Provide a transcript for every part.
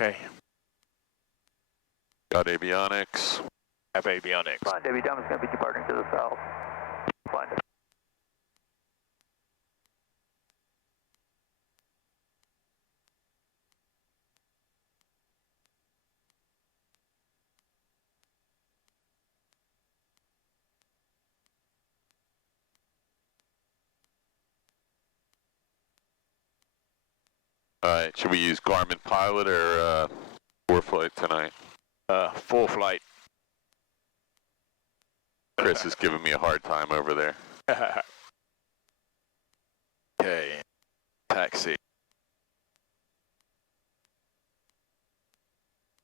Okay. Got avionics. Have avionics. Fine, Davy Dom is going to be departing to the south. Find it. Alright, should we use Garmin Pilot or ForeFlight tonight? ForeFlight. Chris is giving me a hard time over there. Okay. Taxi.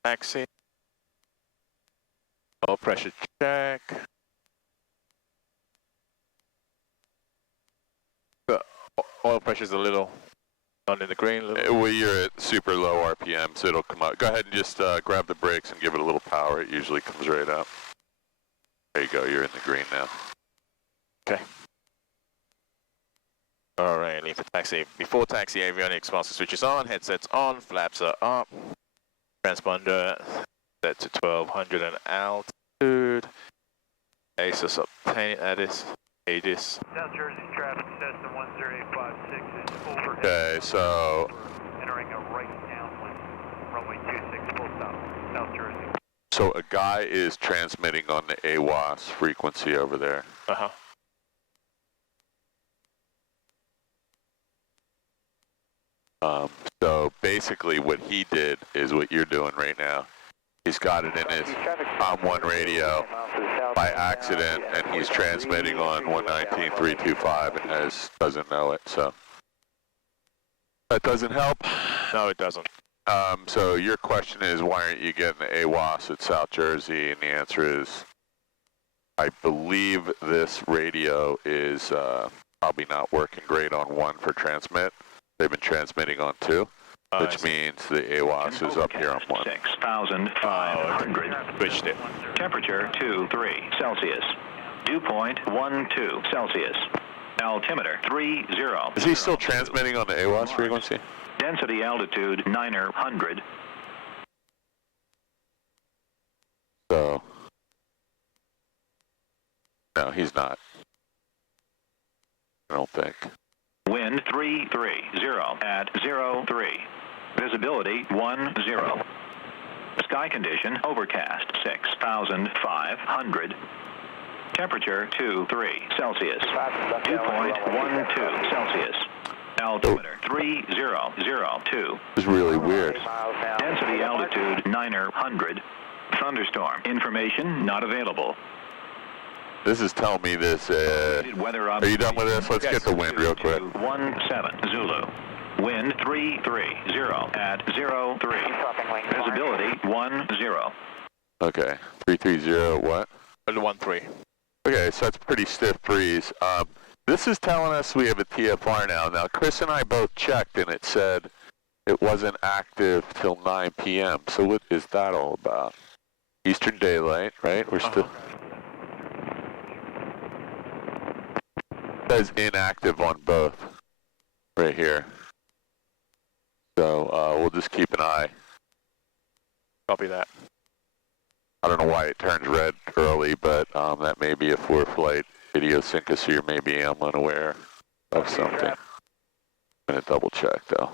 Taxi. Oil pressure check. The oil pressure's a little on in the green. Well, you're at super low RPM, so it'll come out. Go ahead and just grab the brakes and give it a little power. It usually comes right up. There you go, you're in the green now. Okay. Alright, leave for taxi. Before taxi, avionics master switches on, headsets on, flaps are up. Transponder set to 1200 and altitude. ASUS obtained ADIS. South Jersey traffic, Cessna 10856 is overhead. Okay, so Entering a right downwind, runway 26 full stop, South Jersey. So a guy is transmitting on the AWAS frequency over there. Uh-huh. So basically what he did is what you're doing right now. He's got it in his COM1 radio by accident, and he's transmitting on 119.325 and doesn't know it, so. That doesn't help? No, it doesn't. So your question is, why aren't you getting the AWAS at South Jersey? And the answer is, I believe this radio is probably not working great on 1 for transmit. They've been transmitting on 2, which means the AWAS is up here on 1. 6,500. Switched it. Temperature 23 Celsius. Dew point 12 Celsius. Altimeter 30. Is he still transmitting on the AWAS frequency? Density altitude 900. So, no, he's not. I don't think. Wind 330 at 03. Visibility 10. Sky condition overcast 6,500. Temperature 23 Celsius. Dew point 12 Celsius. Altimeter 3002. This is really weird. Density altitude 900. Thunderstorm information not available. This is telling me this. Are you done with this? Let's get the wind real quick. 17 Zulu. Wind 330 at 03. Visibility 10. Okay, 330 what? 13. Okay, so that's pretty stiff breeze. This is telling us we have a TFR now. Now, Chris and I both checked, and it said it wasn't active till 9 p.m. So what is that all about? Eastern Daylight, right? We're still... It says inactive on both, right here. So we'll just keep an eye. Copy that. I don't know why it turns red early, but that may be a ForeFlight idiosyncrasy, or maybe I'm unaware of something. I'm going to double check though.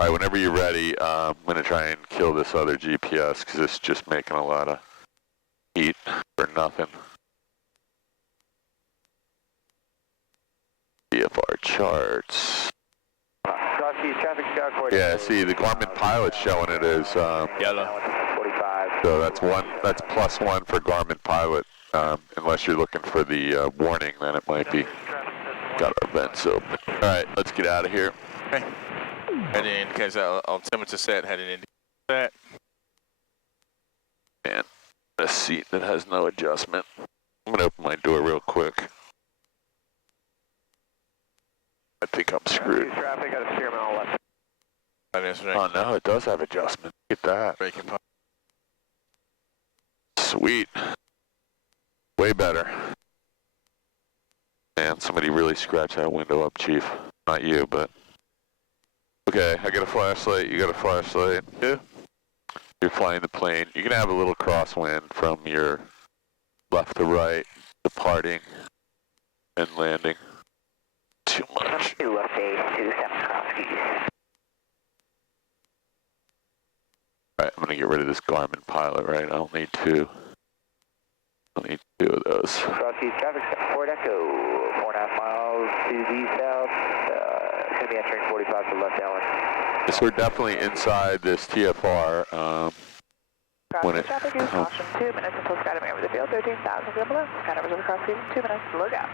All right, whenever you're ready, I'm going to try and kill this other GPS because it's just making a lot of heat for nothing. DFR charts. Yeah, see, the Garmin Pilot's showing it as yellow. So that's +1 for Garmin Pilot. Unless you're looking for the warning, then it might be. Got our vents open. All right, let's get out of here. Okay. Heading in case altimeter set, heading in set. And a seat that has no adjustment. I'm gonna open my door real quick. I think I'm screwed. Traffic, got a steerman on left. Oh no, it does have adjustment. Get that. Braking part. Sweet. Way better. Man, somebody really scratched that window up, Chief. Not you, but Okay, I got a flashlight, you got a flashlight. Yeah. You're flying the plane. You're going to have a little crosswind from your left to right, departing and landing. Too much. 2 left base, 27 cross keys. Alright, I'm going to get rid of this Garmin pilot, right? I don't need two. I don't need two of those. Cross keys traffic, 4 Echo, 4.5 miles to the south. It's going to be entering 45 to left Allen. Yes, we're definitely inside this TFR. When it traffic is caution, 2 minutes until Skydiving over the field, 13,000 feet below. Skydivers over cross keys, 2 minutes, look out.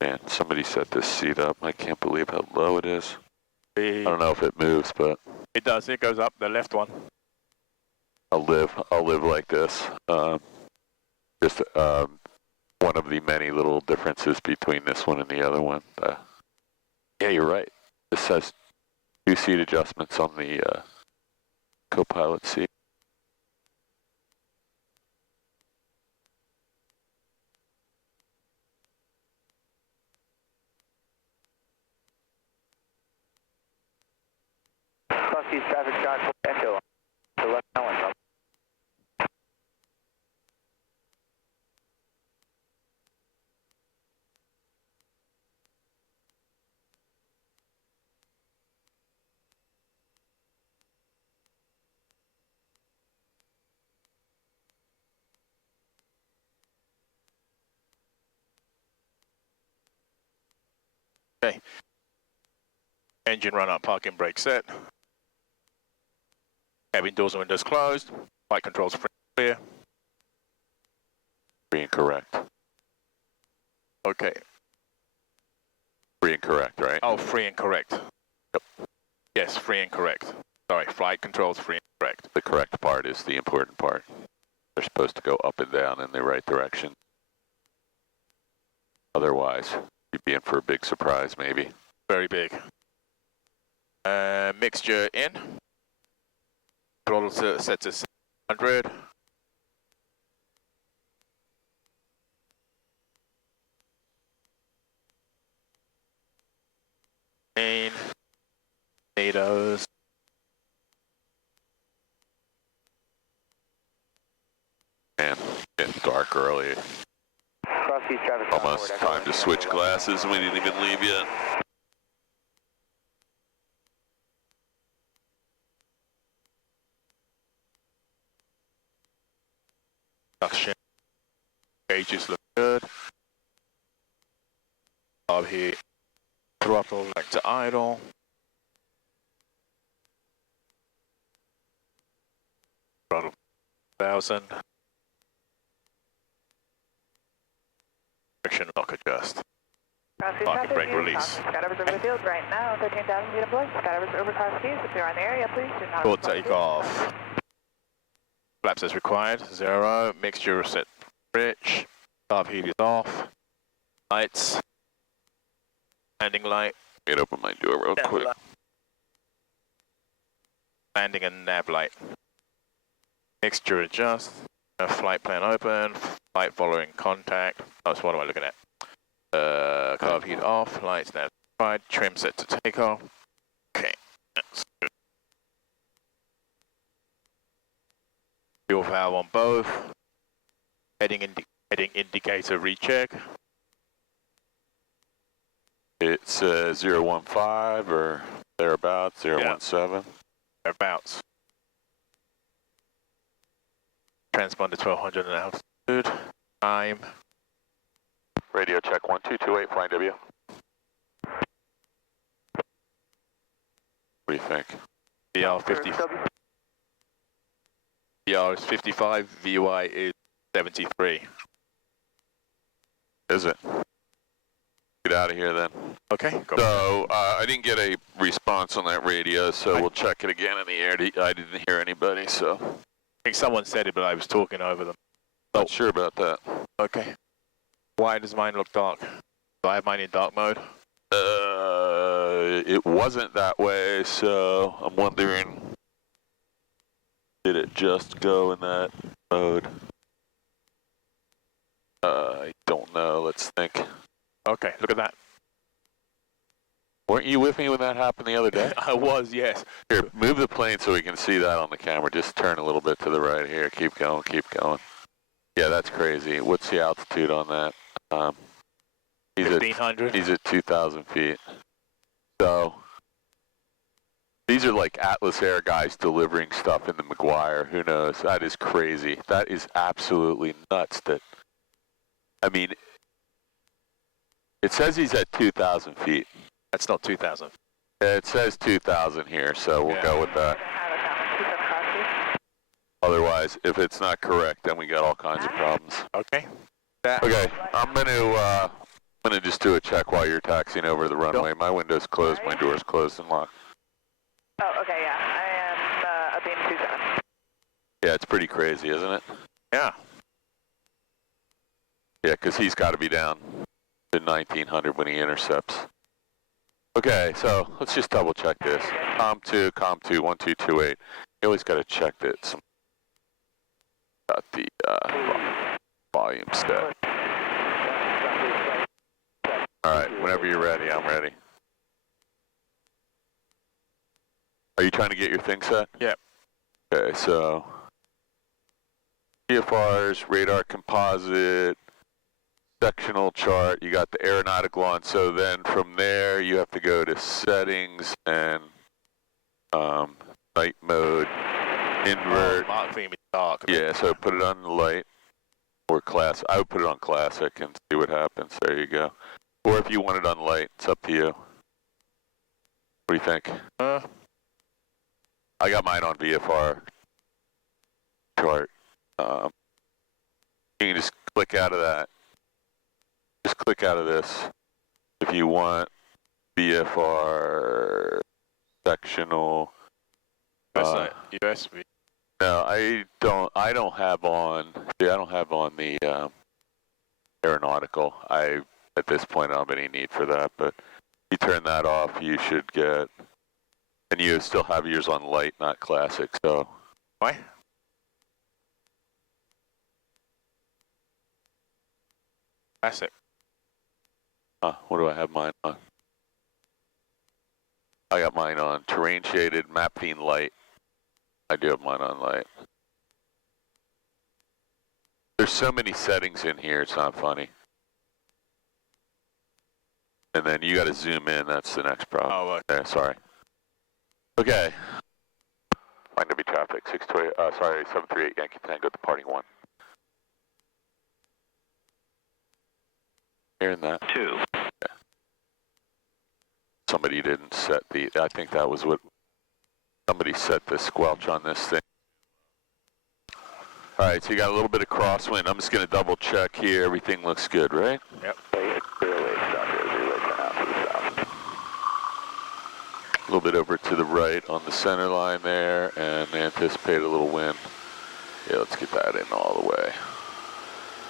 Man, somebody set this seat up. I can't believe how low it is. I don't know if it moves, but It does. It goes up, the left one. I'll live like this. Just one of the many little differences between this one and the other one. Yeah, you're right. This has 2 seat adjustments on the co-pilot seat. Cross keys traffic, John 4 Echo, to left Allen. Okay. Engine run up, parking brake set. Cabin doors and windows closed. Flight controls free and clear. Free and correct. Okay. Free and correct, right? Oh, free and correct. Yep. Yes, free and correct. Sorry, flight controls free and correct. The correct part is the important part. They're supposed to go up and down in the right direction. Otherwise, you'd be in for a big surprise, maybe. Very big. Mixture in. Throttle set to 700. Main. Potatoes. Man, getting dark early. Cross keys traffic, John 4 Almost Echo. time to switch glasses. We didn't even leave yet. Suction. Gauges look good. Up here. Throttle back to idle. Throttle 1000. Friction lock adjust. Cross keys Parking traffic brake is release. caution. Skydivers over the field right now, 13,000 feet below. Skydivers over cross keys, if you're on the area, please do not. Short takeoff. Flaps as required. 0. Mixture set rich. Carb heat is off. Lights. Landing light. Get open my door real quick. Landing and nav light. Mixture adjust. Flight plan open. Flight following contact. Oh, so what am I looking at? Carb heat off. Lights nav required. Trim set to takeoff. Okay. That's good. Fuel valve on both. Heading indicator recheck. It's 015 or thereabouts, 017. Thereabouts. Transponder 1200 at altitude. Time. Radio check 1228, flying W. What do you think? VR 50. VR is 55. VUI is 73. Is it? Get out of here then. Okay. Go. So, I didn't get a response on that radio, so we'll check it again in the air. I didn't hear anybody, so. I think someone said it, but I was talking over them. Not sure about that. Okay. Why does mine look dark? Do I have mine in dark mode? It wasn't that way, so I'm wondering, did it just go in that mode? know. Let's think. Okay, look at that. Weren't you with me when that happened the other day? I was, yes. Here, move the plane so we can see that on the camera. Just turn a little bit to the right here. Keep going, keep going. Yeah, that's crazy. What's the altitude on that? He's 1,500. He's at 2,000 feet. So these are like Atlas Air guys delivering stuff in the McGuire. Who knows? That is crazy. That is absolutely nuts. I mean, it says he's at 2,000 feet. That's not 2,000. It says 2,000 here, so we'll go with that. Otherwise, if it's not correct, then we got all kinds of problems. Okay. Okay, I'm gonna just do a check while you're taxiing over the runway. My window's closed, my door's closed and locked. Oh, okay, yeah. I am a beam 27. Yeah, it's pretty crazy, isn't it? Yeah. Yeah, because he's got to be down to 1900 when he intercepts. Okay, so let's just double check this. COM2, 1228. You always got to check that some got the volume set. All right, whenever you're ready, I'm ready. Are you trying to get your thing set? Yep. Okay, so CFRs, radar composite, sectional chart, you got the aeronautical on, so then from there you have to go to settings and night mode, invert. Dark. Yeah, so put it on the light or class. I would put it on classic and see what happens. There you go. Or if you want it on light, it's up to you. What do you think? I got mine on VFR chart. You can just click out of that. Just click out of this if you want VFR sectional. USB. No, I don't have on. See, I don't have on the aeronautical. At this point, I don't have any need for that. But if you turn that off, you should get. And you still have yours on light, not classic. So. Why? Classic. What do I have mine on? I got mine on terrain shaded, map theme light. I do have mine on light. There's so many settings in here, it's not funny. And then you got to zoom in, that's the next problem. Oh, okay, sorry. Okay. Find W traffic, 738 Yankee Tango departing 1. Hearing that? 2. Okay. Somebody didn't set the, I think that was what, somebody set the squelch on this thing. All right, so you got a little bit of crosswind. I'm just going to double check here. Everything looks good, right? Yep. A little bit over to the right on the center line there, and anticipate a little wind. Yeah, let's get that in all the way.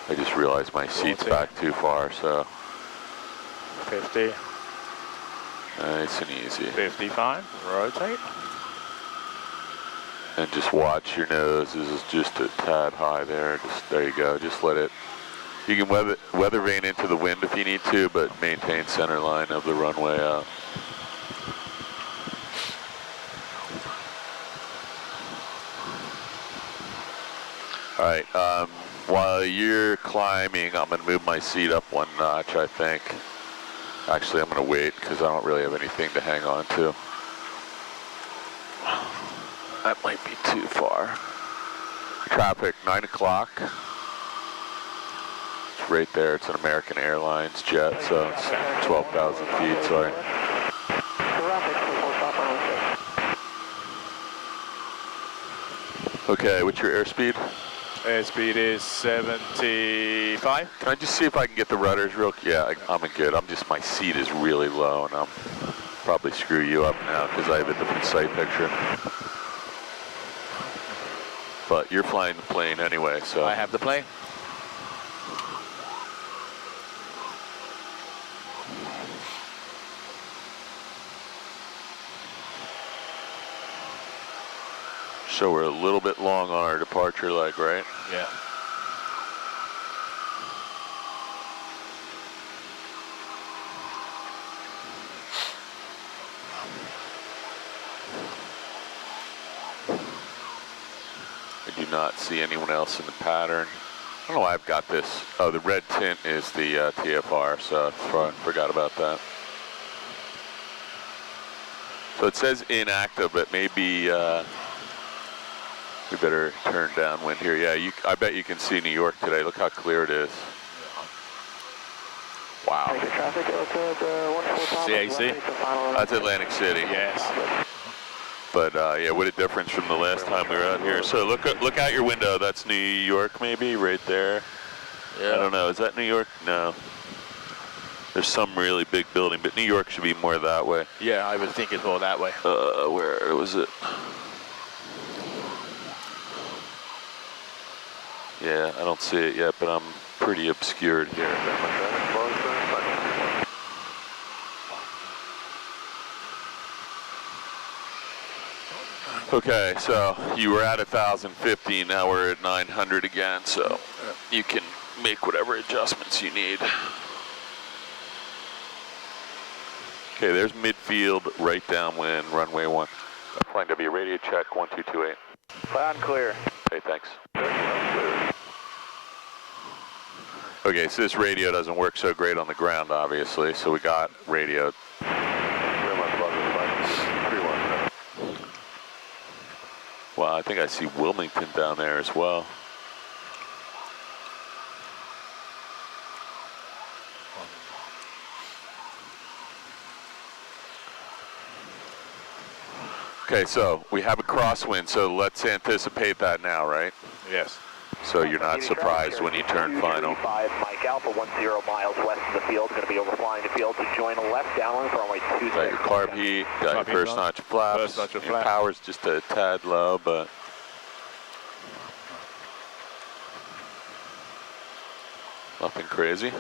I just realized my seat's back too far, so. 50. Nice and easy. 55. Rotate. And just watch your nose. This is just a tad high there. Just there you go. Just let it. You can weather vane into the wind if you need to, but maintain center line of the runway out. All right. While you're climbing, I'm going to move my seat up one notch, I think. Actually, I'm going to wait because I don't really have anything to hang on to. That might be too far. Traffic, 9 o'clock. It's right there. It's an American Airlines jet, so it's 12,000 feet, sorry. Okay, what's your airspeed? Airspeed is 75. Can I just see if I can get the rudders real quick? Yeah, I'm good. My seat is really low, and I'm probably screw you up now because I have a different sight picture. But you're flying the plane anyway, so. I have the plane. So we're a little bit long on our departure leg, right? Yeah. not see anyone else in the pattern. I don't know why I've got this. Oh, the red tint is the TFR, so I forgot about that. So it says inactive, but maybe we better turn downwind here. Yeah, I bet you can see New York today. Look how clear it is. Wow. CAC? That's Atlantic City. Yes. But yeah, what a difference from the last time we were out here. So look out your window. That's New York, maybe right there. Yeah. I don't know. Is that New York? No. There's some really big building, but New York should be more that way. Yeah, I was thinking more that way. Where was it? Yeah, I don't see it yet, but I'm pretty obscured here. Okay, so you were at 1,050, now we're at 900 again, so you can make whatever adjustments you need. Okay, there's midfield, right downwind, runway 1. Flying W, radio check 1228. Loud and clear. Okay, thanks. Okay, so this radio doesn't work so great on the ground, obviously, so we got radio. Well, I think I see Wilmington down there as well. Okay, so we have a crosswind, so let's anticipate that now, right? Yes. So you're not surprised when you turn final. 5 Mike Alpha, 10 miles west of the field. Going to be overflying the field to join a left downwind for runway 26. Got your carb heat, got your first notch of flaps. First notch of Your flaps. power's just a tad low, but nothing crazy.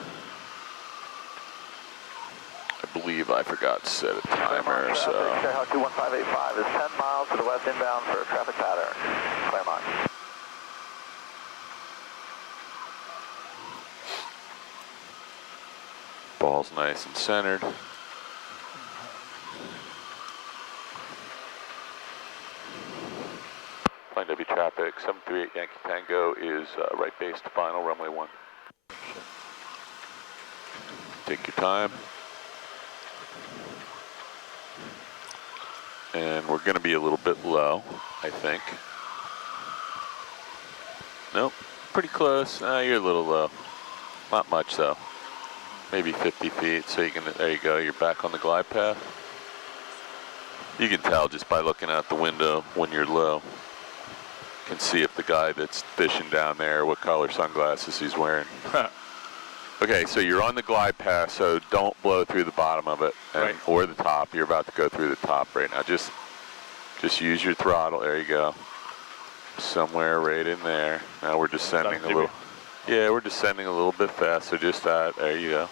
I believe I forgot to set a timer, so. Skyhawk 21585 is 10 miles to the west inbound for a traffic pattern. Claremont. Ball's nice and centered. Flying W traffic, 738 Yankee Tango is right base to final, runway 1. Take your time. And we're going to be a little bit low, I think. Nope, pretty close. You're a little low. Not much though. Maybe 50 feet, so you can, there you go, you're back on the glide path. You can tell just by looking out the window when you're low. You can see if the guy that's fishing down there, what color sunglasses he's wearing. Okay, so you're on the glide path, so don't blow through the bottom of it, and, or the top. You're about to go through the top right now. Just use your throttle. There you go. Somewhere right in there. Now we're descending a little. Yeah, we're descending a little bit fast, so just that. There you go.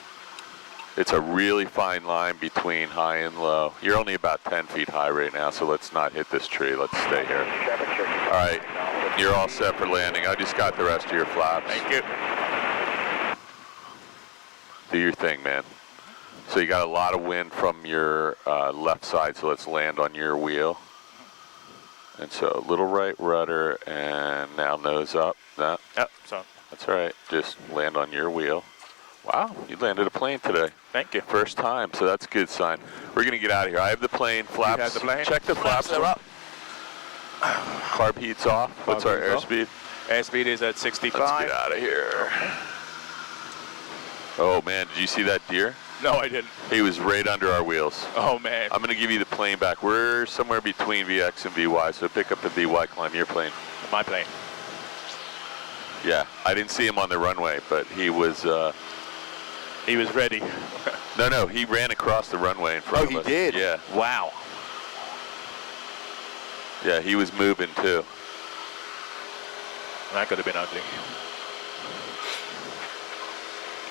It's a really fine line between high and low. You're only about 10 feet high right now, so let's not hit this tree. Let's stay here. All right, you're all set for landing. I just got the rest of your flaps. Thank you. Do your thing, man. So you got a lot of wind from your left side, so let's land on your wheel. And so a little right rudder, and now nose up. No. Yep, so. That's all right. Just land on your wheel. Wow, you landed a plane today. Thank you. First time, so that's a good sign. We're going to get out of here. I have the plane. Flaps. You have the plane? Check the flaps. They're up. Carb heat's off. What's our airspeed? Airspeed is at 65. Let's get out of here. Oh, man, did you see that deer? No, I didn't. He was right under our wheels. Oh, man. I'm going to give you the plane back. We're somewhere between VX and VY, so pick up the VY, climb your plane. My plane. Yeah, I didn't see him on the runway, but he was... He was ready. No, he ran across the runway in front of us. Oh, he did? Yeah. Wow. Yeah, he was moving too. That could have been ugly.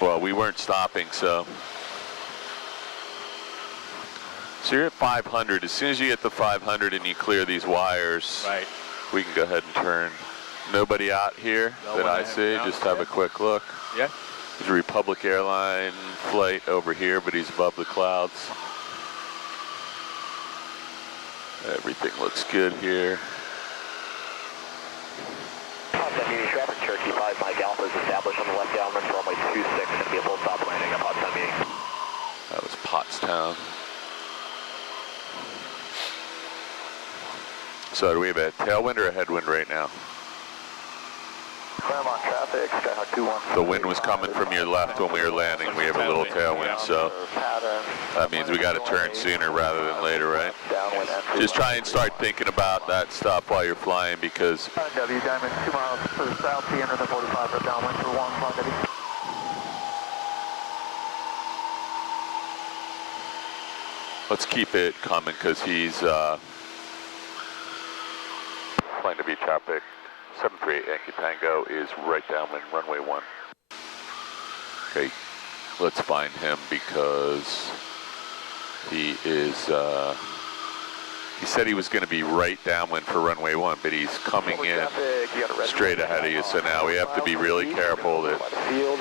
Well, we weren't stopping, so. So you're at 500. As soon as you get to 500 and you clear these wires, right, we can go ahead and turn. Nobody out here that I see. Just have a quick look. Yeah. There's a Republic Airline flight over here, but he's above the clouds. Everything looks good here. So do we have a tailwind or a headwind right now? Claremont traffic, Skyhawk 21. The wind was coming from your left when we were landing. We have a little tailwind, so that means we got to turn sooner rather than later, right? Just try and start thinking about that stuff while you're flying, because W Diamond 2 miles to the south, the end of the 45 for downwind for 1, flying W. let's keep it coming because he's flying to be traffic. 738 Yankee Tango is right downwind, runway 1. Okay, let's find him because he is, he said he was going to be right downwind for runway 1, but he's coming in straight ahead of you, so now we have to be really careful that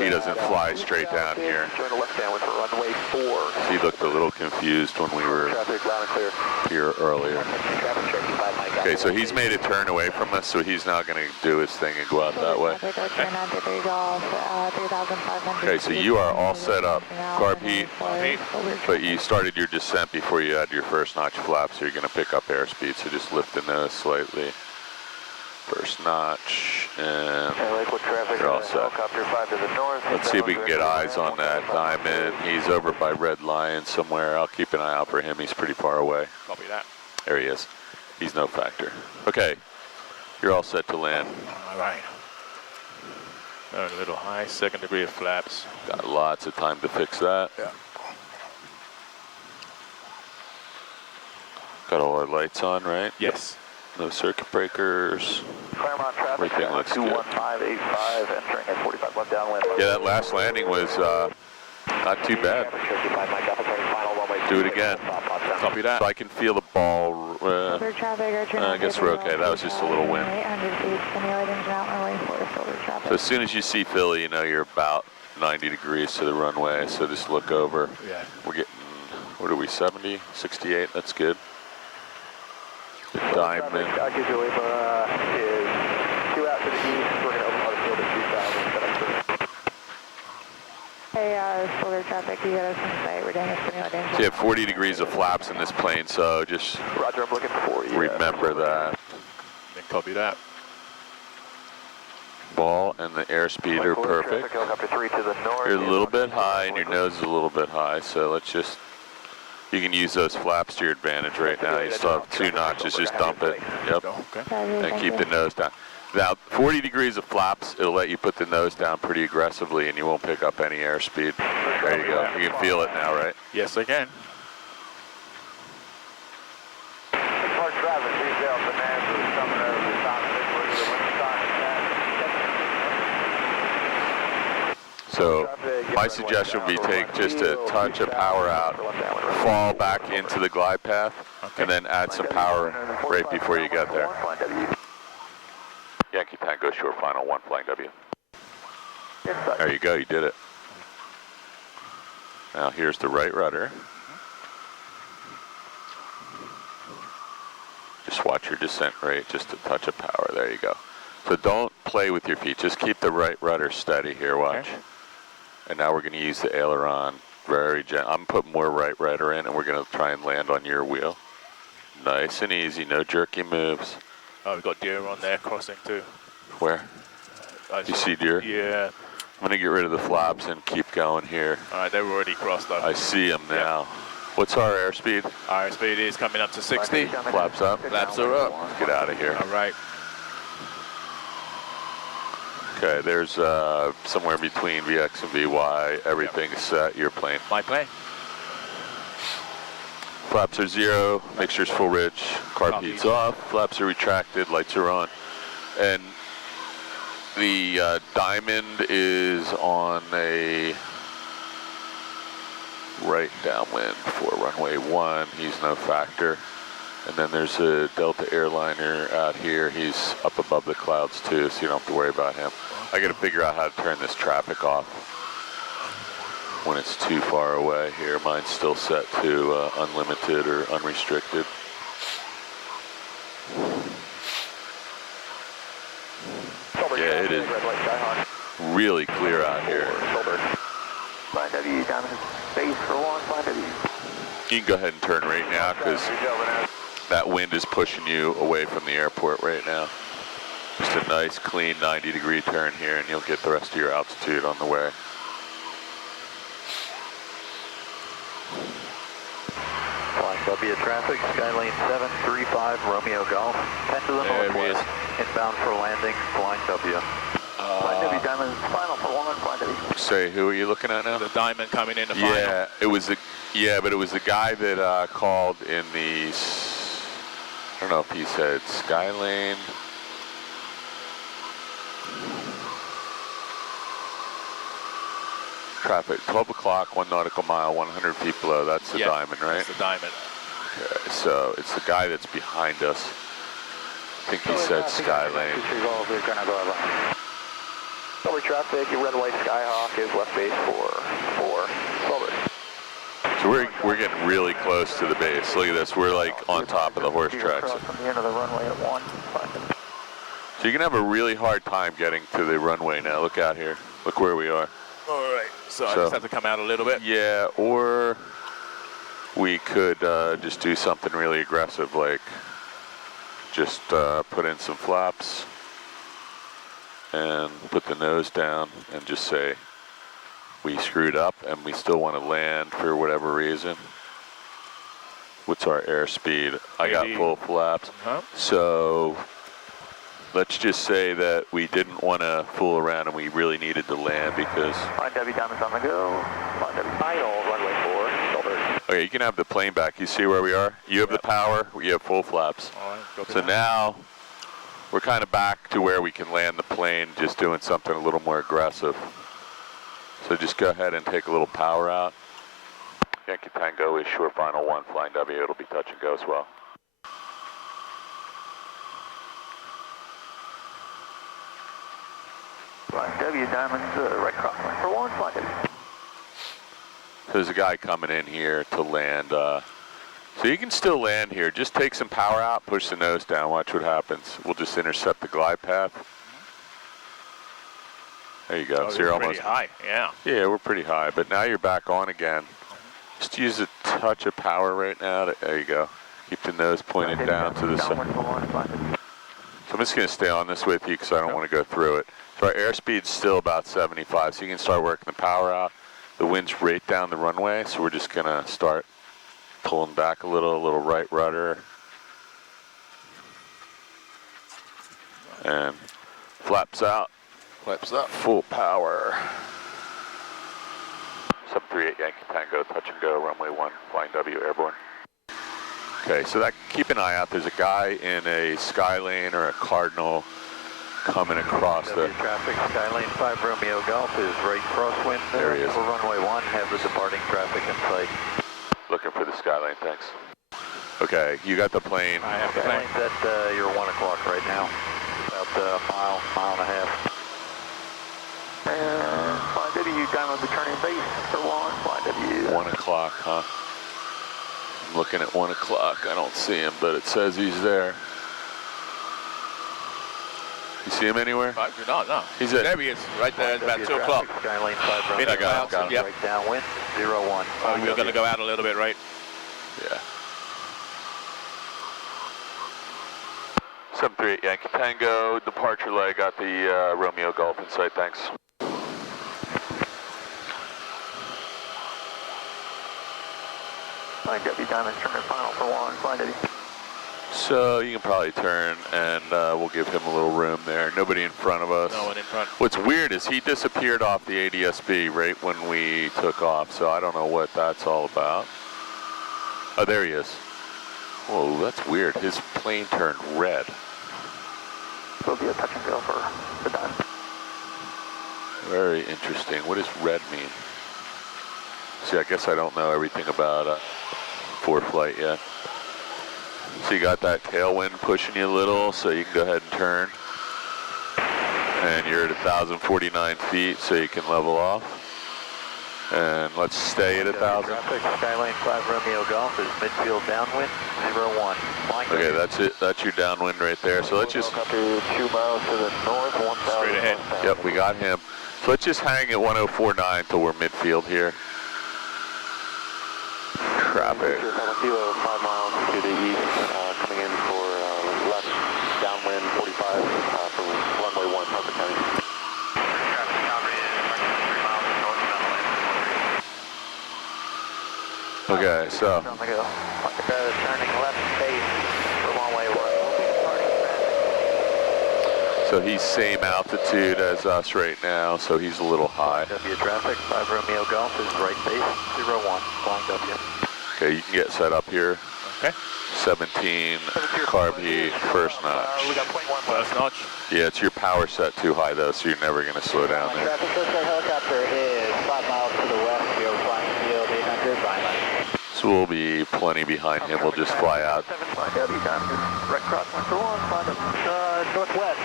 he doesn't fly straight down here. He looked a little confused when we were here earlier. Okay, so he's made a turn away from us, so he's now going to do his thing and go out that way. Okay, so you are all set up. Carb heat, but you started your descent before you had your first notch flap, so you're going to pick up airspeed, so just lift the nose slightly. First notch, and you're all set. Let's see if we can get eyes on that diamond. He's over by Red Lion somewhere. I'll keep an eye out for him. He's pretty far away. Copy that. There he is. He's no factor. Okay, you're all set to land. All right. A little high, second degree of flaps. Got lots of time to fix that. Yeah. Got all our lights on, right? Yes. No circuit breakers. Claremont traffic, Everything looks good. 21585, entering at 45 left downwind. Yeah, that last landing was not too bad. Do it again. Copy that. So I can feel the ball. I guess we're okay. That was just a little wind. So as soon as you see Philly, you know you're about 90 degrees to the runway. So just look over. Yeah. We're getting, what are we, 70, 68? That's good. The diamond. is 2 out to the east. We're going to open our field at 2000. Hey, solar traffic, you got us in sight. We're doing a simulated. So you have 40 degrees of flaps in this plane, so just Roger, I'm looking for you. remember that. Then copy that. Ball and the airspeed are perfect. You're a little bit high and your nose is a little bit high, so let's just, you can use those flaps to your advantage right now. You still have 2 notches, just dump it. Yep. Okay. And keep the nose down. Now, 40 degrees of flaps, it'll let you put the nose down pretty aggressively and you won't pick up any airspeed. There you go. You can feel it now, right? Yes, I can. So my suggestion would be take just a touch of power out, fall back into the glide path, and then add some power right before you get there. Yankee Tango short final 1 flying W. There you go, you did it. Now here's the right rudder. Just watch your descent rate, just a touch of power, there you go. So don't play with your feet, just keep the right rudder steady here, watch. Okay. And now we're gonna use the aileron very gentle. I'm putting more right rudder in and we're gonna try and land on your wheel. Nice and easy, no jerky moves. Oh, we've got deer on there crossing too. Where? You see deer? Yeah. I'm gonna get rid of the flaps and keep going here. All right, they've already crossed though. I see them now. What's our airspeed? Our speed is coming up to 60. Flaps up. Flaps are up. Let's get out of here. All right. Okay, there's somewhere between VX and VY. Everything's set. Your plane. My plane. Flaps are 0. Mixture's full rich. Carb heat's off. Flaps are retracted. Lights are on. And the diamond is on a right downwind for runway 1. He's no factor. And then there's a Delta airliner out here. He's up above the clouds too, so you don't have to worry about him. I gotta figure out how to turn this traffic off when it's too far away here. Mine's still set to unlimited or unrestricted. Yeah, it is really clear out here. You can go ahead and turn right now because that wind is pushing you away from the airport right now. Just a nice, clean 90-degree turn here, and you'll get the rest of your altitude on the way. Flying W traffic, Skylane 735, Romeo Golf, 10 to the northwest, inbound for landing, flying W. Flying W, Diamond, final for 1, flying W. Say, who are you looking at now? The Diamond coming in the final. Yeah, it was the guy that called in the, I don't know if he said Skylane. Traffic, 12 o'clock, 1 nautical mile, 100 feet below. That's the Diamond, right? That's the Diamond. Okay, so it's the guy that's behind us. I think he said Skylane. Over traffic, your red, white Skyhawk is left base for forward. So we're getting really close to the base. Look at this, we're like on top of the horse tracks. From the end of the runway at 1. So you're gonna have a really hard time getting to the runway now. Look out here. Look where we are. All right. So I just have to come out a little bit. Yeah, or we could just do something really aggressive, like just put in some flaps and put the nose down and just say we screwed up and we still want to land for whatever reason. What's our airspeed? I got full flaps. So let's just say that we didn't want to fool around and we really needed to land because... Flying W, Diamond's on the go. Flying W, final, runway 4, shoulder. Okay, you can have the plane back. You see where we are? You have the power, you have full flaps. All right, so now we're kind of back to where we can land the plane, just doing something a little more aggressive. So just go ahead and take a little power out. Yankee Tango is short final 1, flying W. It'll be touch and go as well. Flying W, Diamond's right cross line for 1, flying W. There's a guy coming in here to land. So you can still land here. Just take some power out, push the nose down, watch what happens. We'll just intercept the glide path. There you go. Oh, so you're almost pretty high, yeah. Yeah, we're pretty high, but now you're back on again. Just use a touch of power right now. There you go. Keep the nose pointed down to the side. So I'm just going to stay on this with you because I don't want to go through it. So our airspeed's still about 75, so you can start working the power out. The wind's right down the runway, so we're just going to start pulling back a little right rudder. And flaps out. Flaps up. Full power. 738 Yankee Tango, touch and go, runway 1, flying W, airborne. Okay, so that, keep an eye out. There's a guy in a Skylane or a Cardinal coming across the... Traffic, Skylane 5 Romeo Golf is right crosswind there he is. For runway 1, have the departing traffic in sight. Looking for the Skylane, thanks. Okay, you got the plane. I have the plane. Skylane's at your 1 o'clock right now. About a mile and a half. And flying W, Diamond returning base for 1, flying W. 1 o'clock, huh? I'm looking at 1 o'clock. I don't see him, but it says he's there. You see him anywhere? No. He's at... There he is, right there. It's about 2 o'clock. Skyline 5 I got him. Yep. Right downwind, 01. Oh, you're going to go out a little bit, right? Yeah. 738 Yankee Tango, departure leg, got the Romeo Golf in sight, thanks. Flying W, Diamond, turn final for 1, flying W. So you can probably turn and we'll give him a little room there. Nobody in front of us. No one in front. What's weird is he disappeared off the ADS-B right when we took off, so I don't know what that's all about. Oh, there he is. Whoa, that's weird. His plane turned red. Will be a touch and go for the Diamond. Very interesting. What does red mean? See, I guess I don't know everything about ForeFlight yet. So you got that tailwind pushing you a little, so you can go ahead and turn. And you're at 1,049 feet, so you can level off. And let's stay at 1,000. Traffic, Skyline 5 Romeo Golf is midfield downwind, 01. Okay, that's it. That's your downwind right there. So let's just... Up to 2 miles to the north, 1,000. Straight ahead. Yep, we got him. So let's just hang at 1049 till we're midfield here. Traffic. 5 miles to the east, Okay, so On the go. Turning left base for one-way one. so he's same altitude as us right now, so he's a little high. W traffic, 5 Romeo Golf is right base, 01, flying W. Okay, you can get set up here. Okay. 17 carb heat, first notch. We got 0.1 First notch. Yeah, it's your power set too high though, so you're never going to slow down there. Traffic, helicopter is 5 miles to the west, you're flying field 800, Vineland. So we'll be plenty behind him, we'll just fly out. W time is right cross 1 for 1, flying up northwest,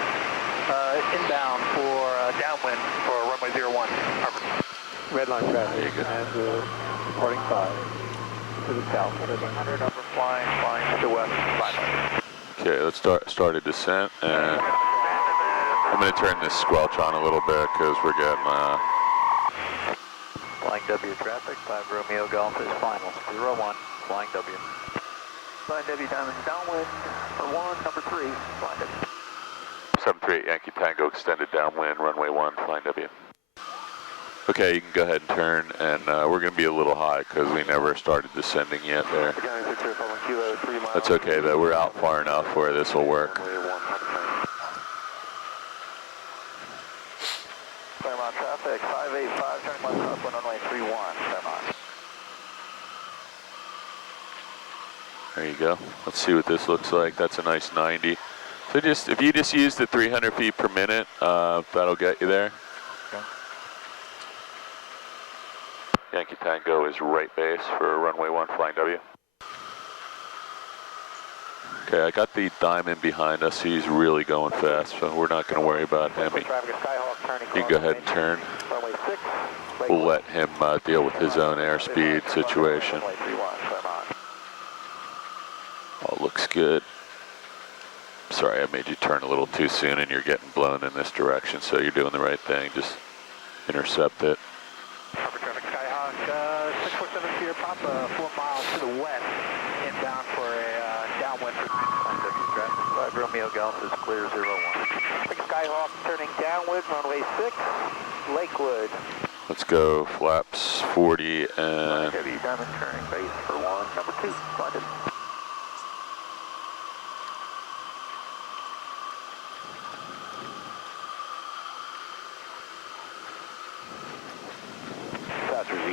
inbound for downwind for runway 01. Red line traffic, and reporting 5 to the south, 100 over flying to west, 500. Okay, let's start a descent, and I'm going to turn this squelch on a little bit because we're getting Flying W traffic, 5 Romeo Golf is final, 01, flying W. Flying W time is downwind for 1, number 3, flying W. 738 Yankee Tango extended downwind, runway 1, flying W. Okay, you can go ahead and turn, and we're going to be a little high because we never started descending yet there. That's okay though, we're out far enough where this will work. Claremont traffic, 585, turning left cross 1, runway 31, Claremont. There you go. Let's see what this looks like. That's a nice 90. So if you just use the 300 feet per minute, that'll get you there. Yankee Tango is right base for runway 1, flying W. Okay, I got the Diamond behind us. He's really going fast, so we're not going to worry about him. You can go ahead and turn. We'll let him deal with his own airspeed situation. All looks good. Sorry, I made you turn a little too soon and you're getting blown in this direction, so you're doing the right thing. Just intercept it. Skyhawk, 647 Sierra Papa, 4 miles to the west, inbound for a downwind for traffic. 5 Romeo Golf is clear 01. Skyhawk turning downwind, runway 6, Lakewood. Let's go flaps 40 and... Heavy Diamond turning base for 1, number 2, flighted.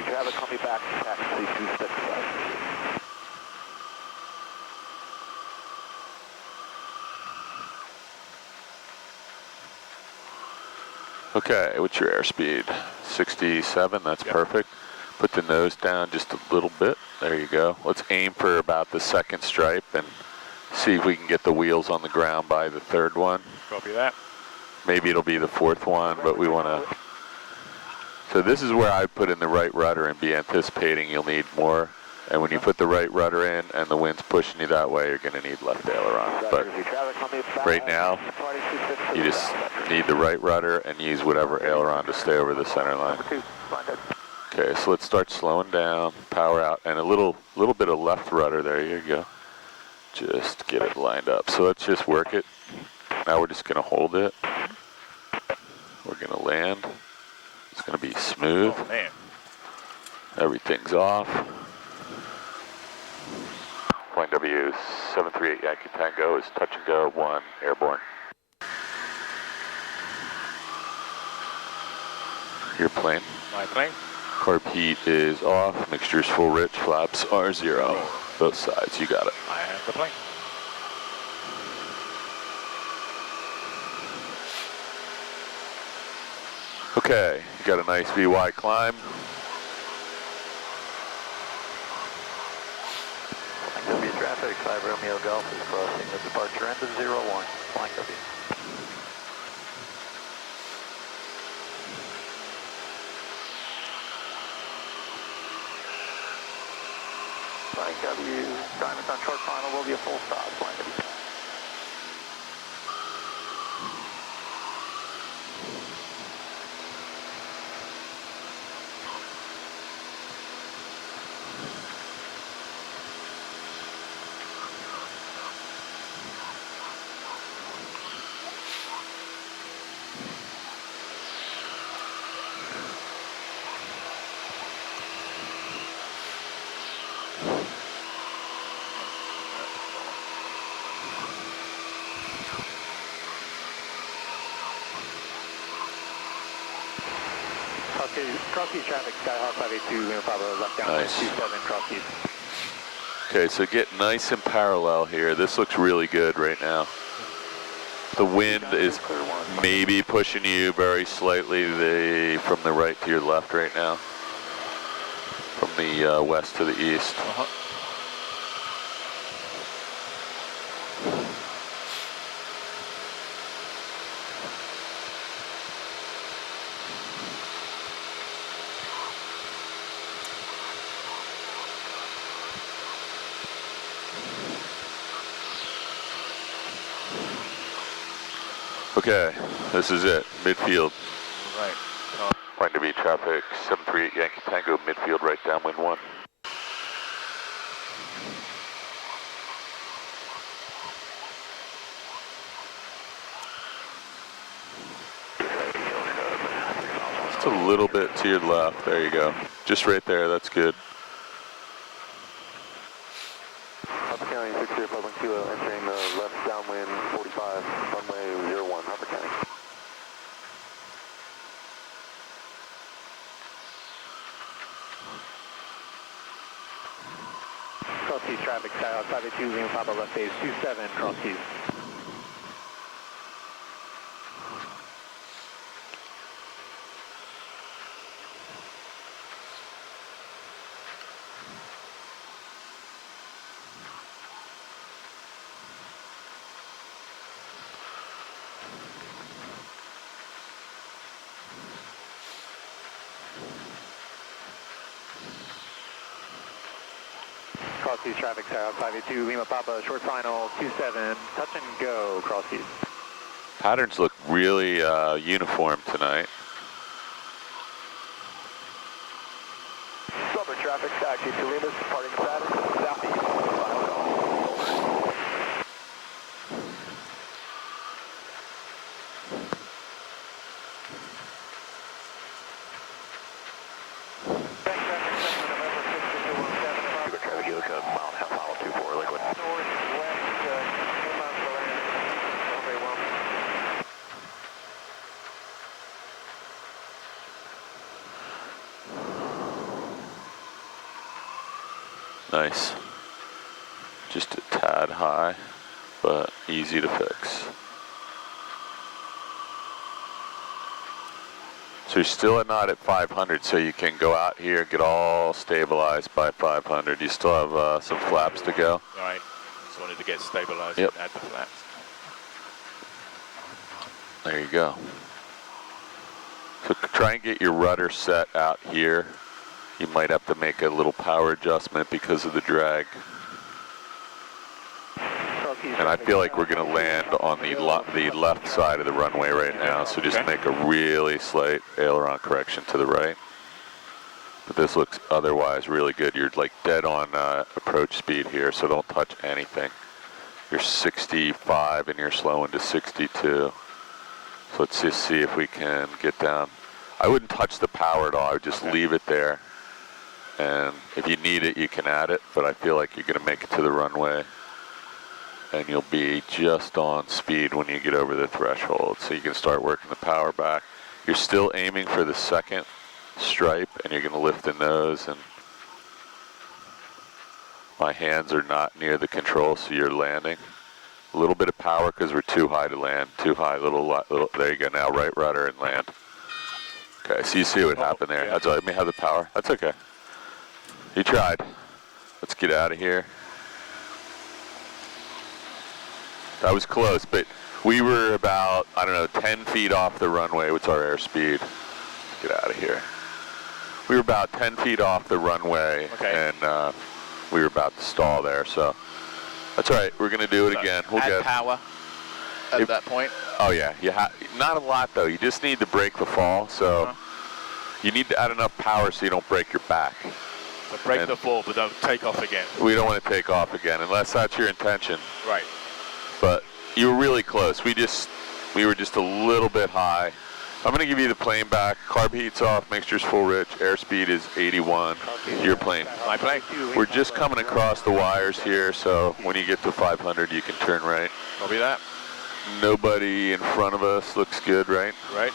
Traffic, call me back, taxi 265. Okay, what's your airspeed? 67, that's perfect. Put the nose down just a little bit. There you go. Let's aim for about the second stripe and see if we can get the wheels on the ground by the third one. Copy that. Maybe it'll be the fourth one, but we want to... So this is where I put in the right rudder and be anticipating you'll need more. And when you put the right rudder in and the wind's pushing you that way, you're going to need left aileron. But right now, you just need the right rudder and use whatever aileron to stay over the center line. Okay, so let's start slowing down, power out, and a little bit of left rudder. There you go. Just get it lined up. So let's just work it. Now we're just going to hold it. We're going to land. It's going to be smooth. Oh, man. Everything's off. Flying W 738 Yankee Tango is touch and go 1 airborne. Your plane. My plane. Carb heat is off. Mixture's full rich. Flaps are 0. Both sides. You got it. I have the plane. Okay, you got a nice VY climb. W traffic, 5 Romeo Golf is crossing the departure end of 01, flying W. Flying W, Diamond's on short final, will be a full stop, flying W. Cross-east traffic, Skyhawk 582, Lima Bravo, left down, Nice. 27, cross-east. Okay, so get nice and parallel here. This looks really good right now. The wind is maybe pushing you very slightly from the right to your left right now. From the west to the east. Okay, this is it, midfield. Right. Find to be traffic 738 Yankee Tango, midfield right downwind 1. Just a little bit to your left, there you go. Just right there, that's good. Upper County 60 Public Kilo, entering the left downwind 45, runway 01, Upper County. Cross-east traffic, Skyhawk 582, Lima Papa, left base 27, cross-east. Cross-east traffic, Skyhawk 582, Lima Papa, short final 27, touch and go, cross-east. Patterns look really uniform tonight. Southern traffic, taxi to Lima, departing the pattern, southeast, final call. Nice. Just a tad high, but easy to fix. So you're still not at 500, so you can go out here, get all stabilized by 500. You still have some flaps to go. Right. Just wanted to get stabilized Yep. at the flaps. There you go. So try and get your rudder set out here. You might have to make a little power adjustment because of the drag. And I feel like we're going to land on the left side of the runway right now, so just make a really slight aileron correction to the right. But this looks otherwise really good. You're like dead on approach speed here, so don't touch anything. You're 65 and you're slowing to 62. So let's just see if we can get down. I wouldn't touch the power at all. I would just leave it there. And if you need it, you can add it, but I feel like you're going to make it to the runway. And you'll be just on speed when you get over the threshold. So you can start working the power back. You're still aiming for the second stripe, and you're going to lift the nose. And my hands are not near the control, so you're landing. A little bit of power because we're too high to land. Too high, little. There you go. Now right rudder and land. Okay, so you see what happened there. That's all. Let me have the power. That's okay. You tried. Let's get out of here. That was close, but we were about, I don't know, 10 feet off the runway. What's our airspeed? Get out of here. We were about 10 feet off the runway, and we were about to stall there, so that's all right. We're going to do it again. We'll get power at that point. Oh, yeah. Not a lot, though. You just need to break the fall, so you need to add enough power so you don't break your back. So break the fall, but don't take off again. We don't want to take off again, unless that's your intention. Right. But you were really close. We were just a little bit high, I'm going to give you the plane back. Carb heat's off, mixture's full rich, airspeed is 81. Your plane. My plane. We're just coming across the wires here, so when you get to 500, you can turn right. Copy that. Nobody in front of us. Looks good, right? Right.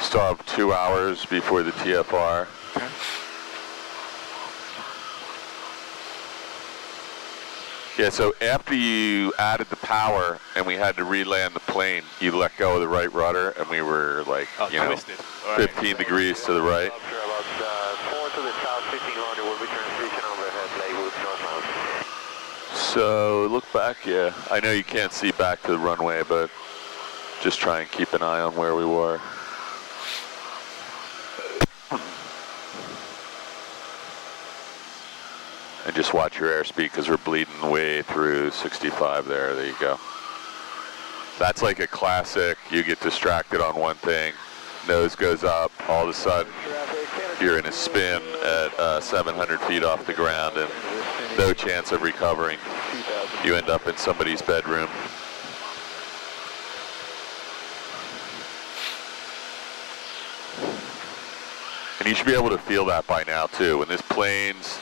Still have 2 hours before the TFR. Okay. Yeah, so after you added the power and we had to re-land the plane, you let go of the right rudder and we were like, you know, twisted. 15 degrees to the right. About 4 to the south, 1500, we'll be transition overhead, Lakewood, northbound. So look back, yeah. I know you can't see back to the runway, but just try and keep an eye on where we were. And just watch your airspeed because we're bleeding way through 65 there. There you go. That's like a classic. You get distracted on one thing, nose goes up, all of a sudden you're in a spin at 700 feet off the ground and no chance of recovering. You end up in somebody's bedroom. And you should be able to feel that by now too. When this plane's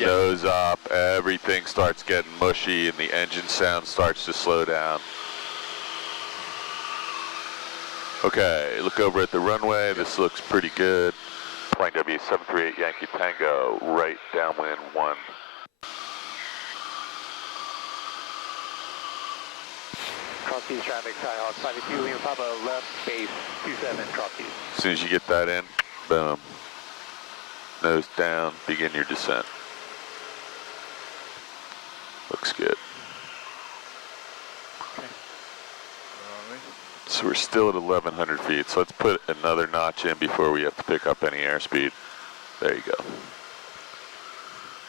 nose up, everything starts getting mushy and the engine sound starts to slow down. Okay, look over at the runway. This looks pretty good. Plane W738 Yankee Tango, right downwind 1. Cross-keys traffic, Skyhawk 582, Lima Papa, left base 27, cross-keys. As soon as you get that in, boom. Nose down, begin your descent. Looks good. Okay. So we're still at 1,100 feet, so let's put another notch in before we have to pick up any airspeed. There you go.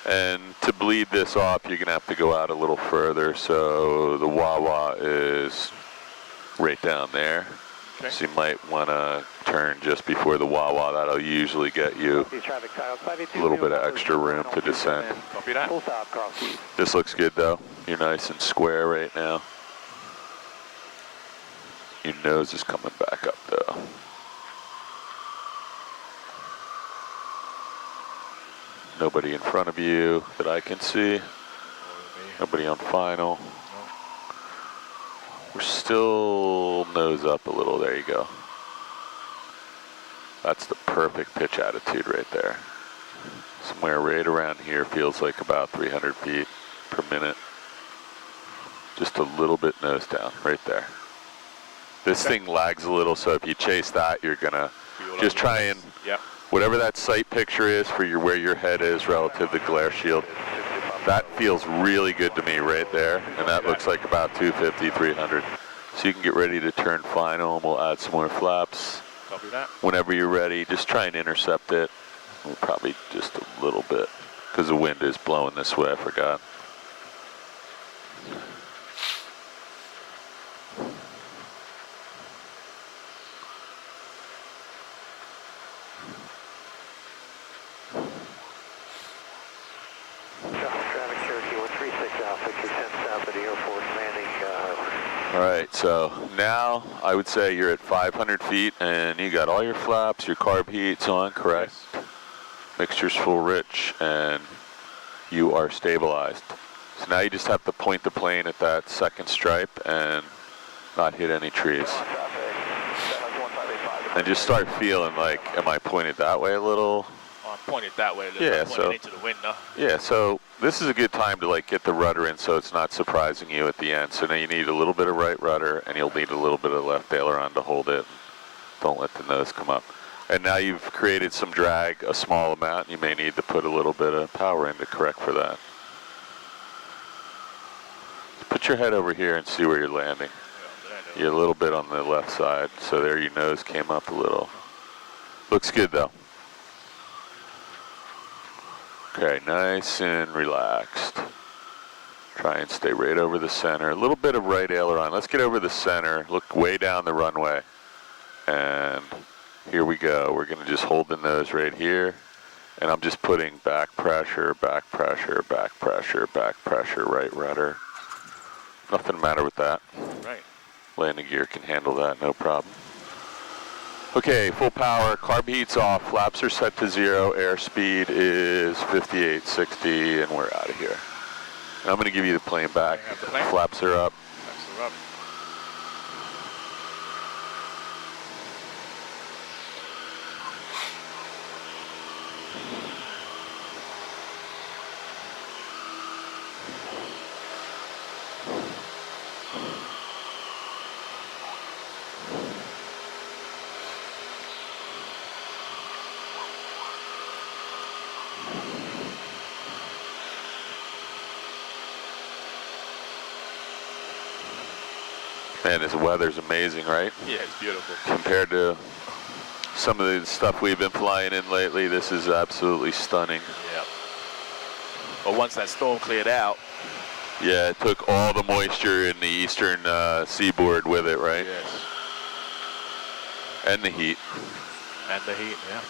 And to bleed this off, you're gonna have to go out a little further, so the Wawa is right down there. Okay. So you might wanna turn just before the Wawa. That'll usually get you a little bit of extra room to descend. Copy that. Full stop, cross-keys. This looks good though. You're nice and square right now. Your nose is coming back up though. Nobody in front of you that I can see. Nobody on final. We're still nose up a little. There you go. That's the perfect pitch attitude right there. Somewhere right around here feels like about 300 feet per minute. Just a little bit nose down right there. This thing lags a little, so if you chase that, you're gonna just try and whatever that sight picture is for your where your head is relative to the glare shield. That feels really good to me right there, and that looks like about 250, 300. So you can get ready to turn final, and we'll add some more flaps. Copy that. Whenever you're ready, just try and intercept it. We'll probably just a little bit, because the wind is blowing this way, I forgot. All right, so now I would say you're at 500 feet and you got all your flaps, your carb heat's on, correct? Yes. Mixture's full rich and you are stabilized. So now you just have to point the plane at that second stripe and not hit any trees. And just start feeling like, am I pointed that way a little? Oh, I'm pointed that way. Yeah, I'm pointed into the wind now. Yeah, so this is a good time to like get the rudder in so it's not surprising you at the end. So now you need a little bit of right rudder and you'll need a little bit of left aileron to hold it. Don't let the nose come up. And now you've created some drag, a small amount. You may need to put a little bit of power in to correct for that. Put your head over here and see where you're landing. You're a little bit on the left side, so there your nose came up a little. Looks good though. Okay, nice and relaxed. Try and stay right over the center. A little bit of right aileron. Let's get over the center. Look way down the runway. And here we go. We're gonna just hold the nose right here. And I'm just putting back pressure, back pressure, back pressure, back pressure, right rudder. Nothing the matter with that. Right. Landing gear can handle that, no problem. Okay, full power, carb heat's off, flaps are set to 0, airspeed is 5860, and we're out of here. And I'm going to give you the plane back. Flaps are up. Flaps are up. Man, this weather's amazing, right? Yeah, it's beautiful. Compared to some of the stuff we've been flying in lately, this is absolutely stunning. Yeah. Well, once that storm cleared out. Yeah, it took all the moisture in the eastern seaboard with it, right? Yes. And the heat. And the heat, yeah.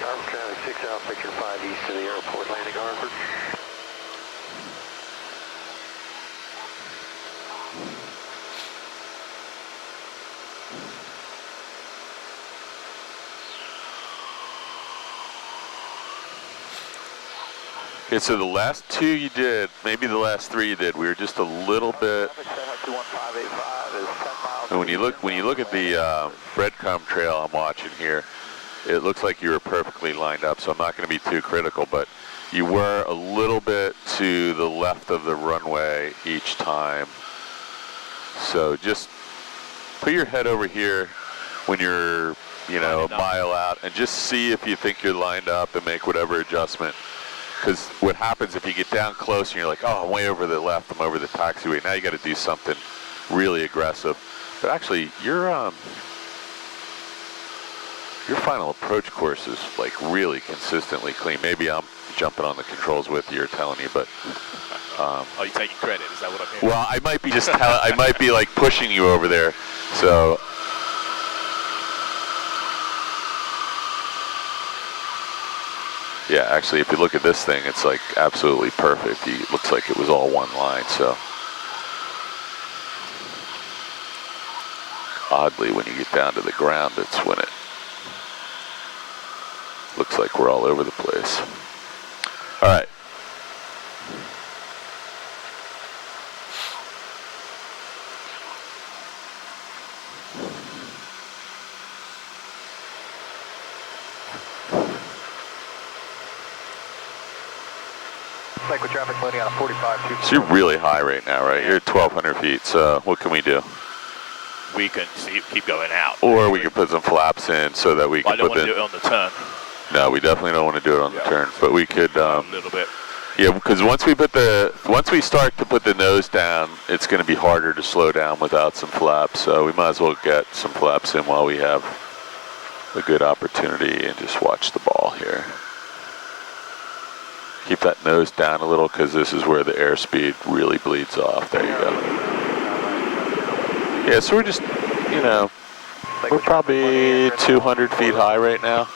Harvard traffic 6 out, picture 5 east to the airport, landing Harvard. Okay, so the last 2 you did, maybe the last 3 you did, we were just a little bit. And when you look at the breadcrumb trail I'm watching here, it looks like you were perfectly lined up. So I'm not going to be too critical, but you were a little bit to the left of the runway each time. So just put your head over here when you're, you know, a mile out, and just see if you think you're lined up and make whatever adjustment. Because what happens if you get down close and you're like, oh, I'm way over the left, I'm over the taxiway. Now you got to do something really aggressive. But actually, your final approach course is like really consistently clean. Maybe I'm jumping on the controls with you or telling you, but. Oh, you're taking credit? Is that what I'm hearing? Well, I might be just I might be like pushing you over there. So. Yeah, actually, if you look at this thing, it's like absolutely perfect. It looks like it was all one line, so. Oddly, when you get down to the ground, it's when it looks like we're all over the place. All right. Cycle traffic landing on a 45. So you're really high right now, right? You're at 1,200 feet, so what can we do? We can keep going out. Or we could put some flaps in so that we can I don't put want to do it on the turn. No, we definitely don't want to do it on the turn, but we could. A little bit. Yeah, because once we start to put the nose down, it's going to be harder to slow down without some flaps. So we might as well get some flaps in while we have a good opportunity and just watch the ball here. Keep that nose down a little because this is where the airspeed really bleeds off. There you go. Yeah, so we're just, you know, we're probably 200 feet high right now.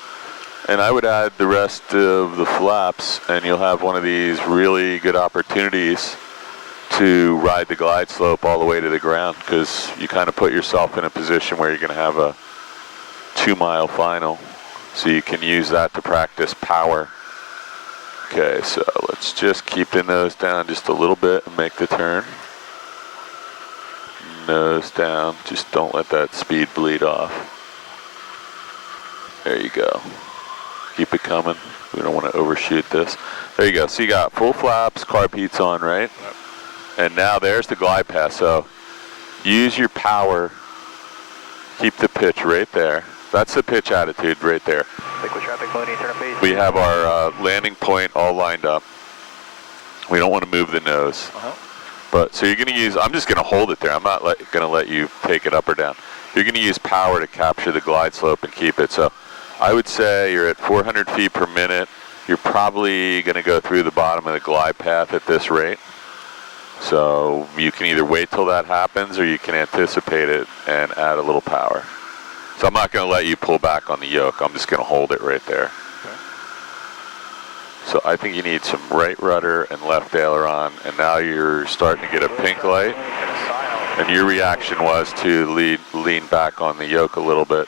And I would add the rest of the flaps, and you'll have one of these really good opportunities to ride the glide slope all the way to the ground, because you kind of put yourself in a position where you're going to have a 2-mile final. So you can use that to practice power. Okay, so let's just keep the nose down just a little bit and make the turn. Nose down, just don't let that speed bleed off. There you go. Keep it coming. We don't want to overshoot this. There you go. So you got full flaps, carb heat's on, right? Yep. And now there's the glide path. So use your power. Keep the pitch right there. That's the pitch attitude right there. We have our landing point all lined up. We don't want to move the nose. But so you're going to use, I'm just going to hold it there. I'm not going to let you take it up or down. You're going to use power to capture the glide slope and keep it. So I would say you're at 400 feet per minute. You're probably going to go through the bottom of the glide path at this rate. So you can either wait till that happens or you can anticipate it and add a little power. So I'm not going to let you pull back on the yoke. I'm just going to hold it right there. Okay. So I think you need some right rudder and left aileron, and now you're starting to get a pink light. And your reaction was to lean back on the yoke a little bit.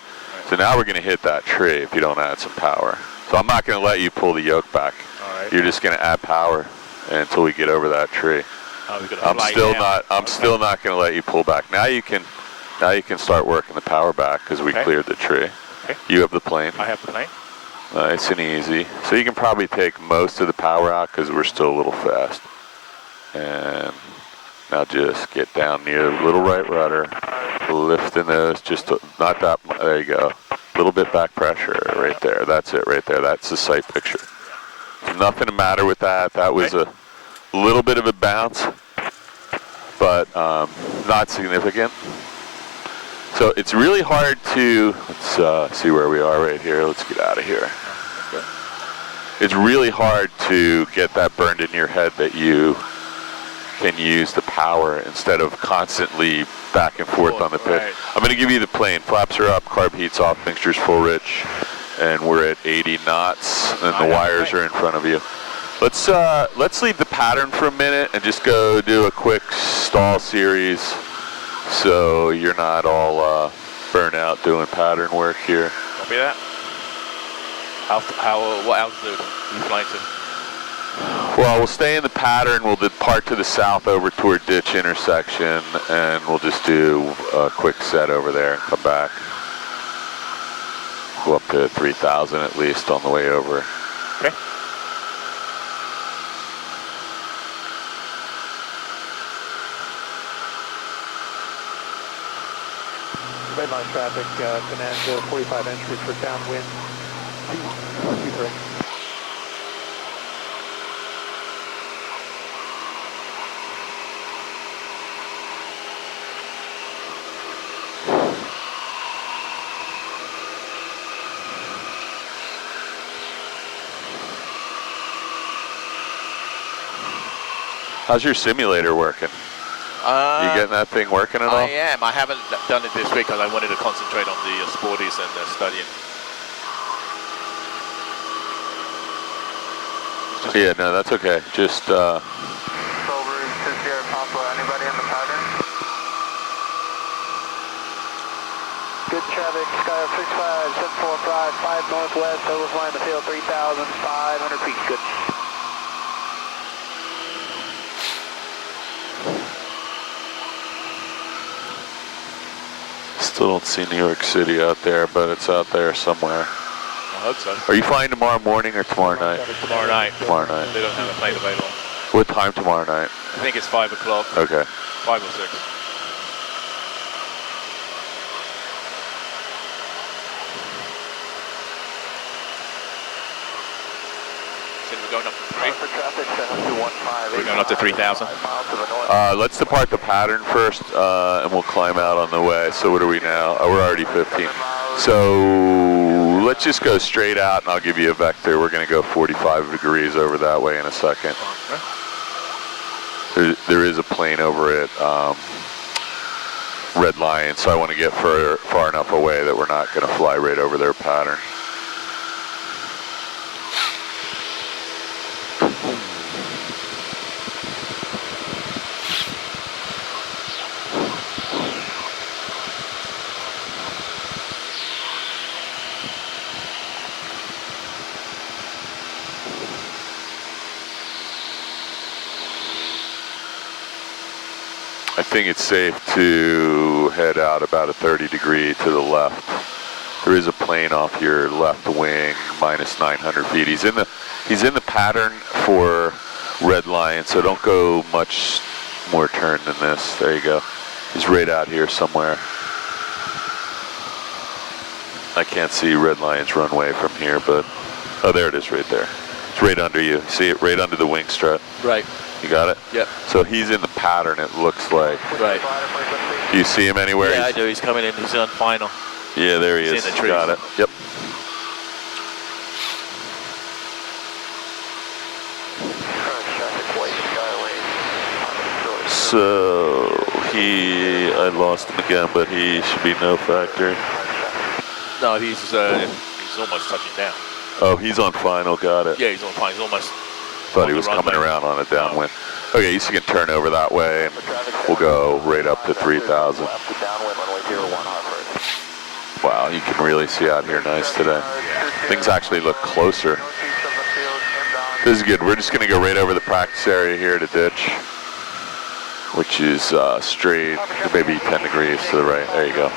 So now we're going to hit that tree if you don't add some power. So I'm not going to let you pull the yoke back. All right. You're just going to add power until we get over that tree. I'm still not going to let you pull back. Now you can start working the power back because we cleared the tree. Okay. You have the plane. I have the plane. Nice and easy. So you can probably take most of the power out because we're still a little fast. And now just get down near the little right rudder, lift the nose, just not that, there you go. A little bit back pressure right there. That's it right there. That's the sight picture. Nothing to matter with that. That was a little bit of a bounce, but not significant. So it's really hard to, let's see where we are right here. Let's get out of here. It's really hard to get that burned in your head that you can use the power instead of constantly back and forth on the pitch. Right. I'm going to give you the plane. Flaps are up, carb heat's off, mixture's full rich, and we're at 80 knots, and the wires are in front of you. Let's leave the pattern for a minute and just go do a quick stall series so you're not all burnt out doing pattern work here. Copy that. What altitude are you flying to? Well, we'll stay in the pattern. We'll depart to the south over toward ditch intersection, and we'll just do a quick set over there and come back. Go up to 3,000 at least on the way over. Okay. Red line traffic, command 45 entry for downwind 23. How's your simulator working? You getting that thing working at all? I am. I haven't done it this week because I wanted to concentrate on the sporties and studying. Yeah, no, that's okay. Just, Silver, Sierra Papa, anybody in the pattern? Good traffic, Sky 65, 745, 5 northwest, overflying the field 3,500 feet, good. still don't see New York City out there, but it's out there somewhere. I hope so. Are you flying tomorrow morning or tomorrow night? Tomorrow night. Tomorrow night. They don't have a plane available. What time tomorrow night? I think it's 5 o'clock. Okay. 5 or 6. So we're going up to 3. We're going up to 3,000. Let's depart the pattern first, and we'll climb out on the way. So what are we now? Oh, we're already 15. So let's just go straight out, and I'll give you a vector. We're going to go 45 degrees over that way in a second. There is a plane over at Red Lion, so I want to get far enough away that we're not going to fly right over their pattern. I think it's safe to head out about a 30 degree to the left. There is a plane off your left wing, minus 900 feet. He's in the pattern for Red Lion, so don't go much more turn than this. There you go. He's right out here somewhere. I can't see Red Lion's runway from here, but oh, there it is right there. It's right under you. See it right under the wing strut? Right. You got it? Yep. So he's in the pattern, it looks like. Right. Do you see him anywhere? Yeah, I do. He's coming in. He's on final. Yeah, there he is. In the trees. Got it. Yep. So I lost him again, but he should be no factor. No, he's almost touching down. Oh, he's on final, got it. Yeah, he's on fine. He's almost. Thought he was coming around on a downwind. Okay, so you can turn over that way, and we'll go right up to 3,000. Wow, you can really see out here nice today. Things actually look closer. This is good. We're just going to go right over the practice area here to ditch, which is straight, maybe 10 degrees to the right. There you go.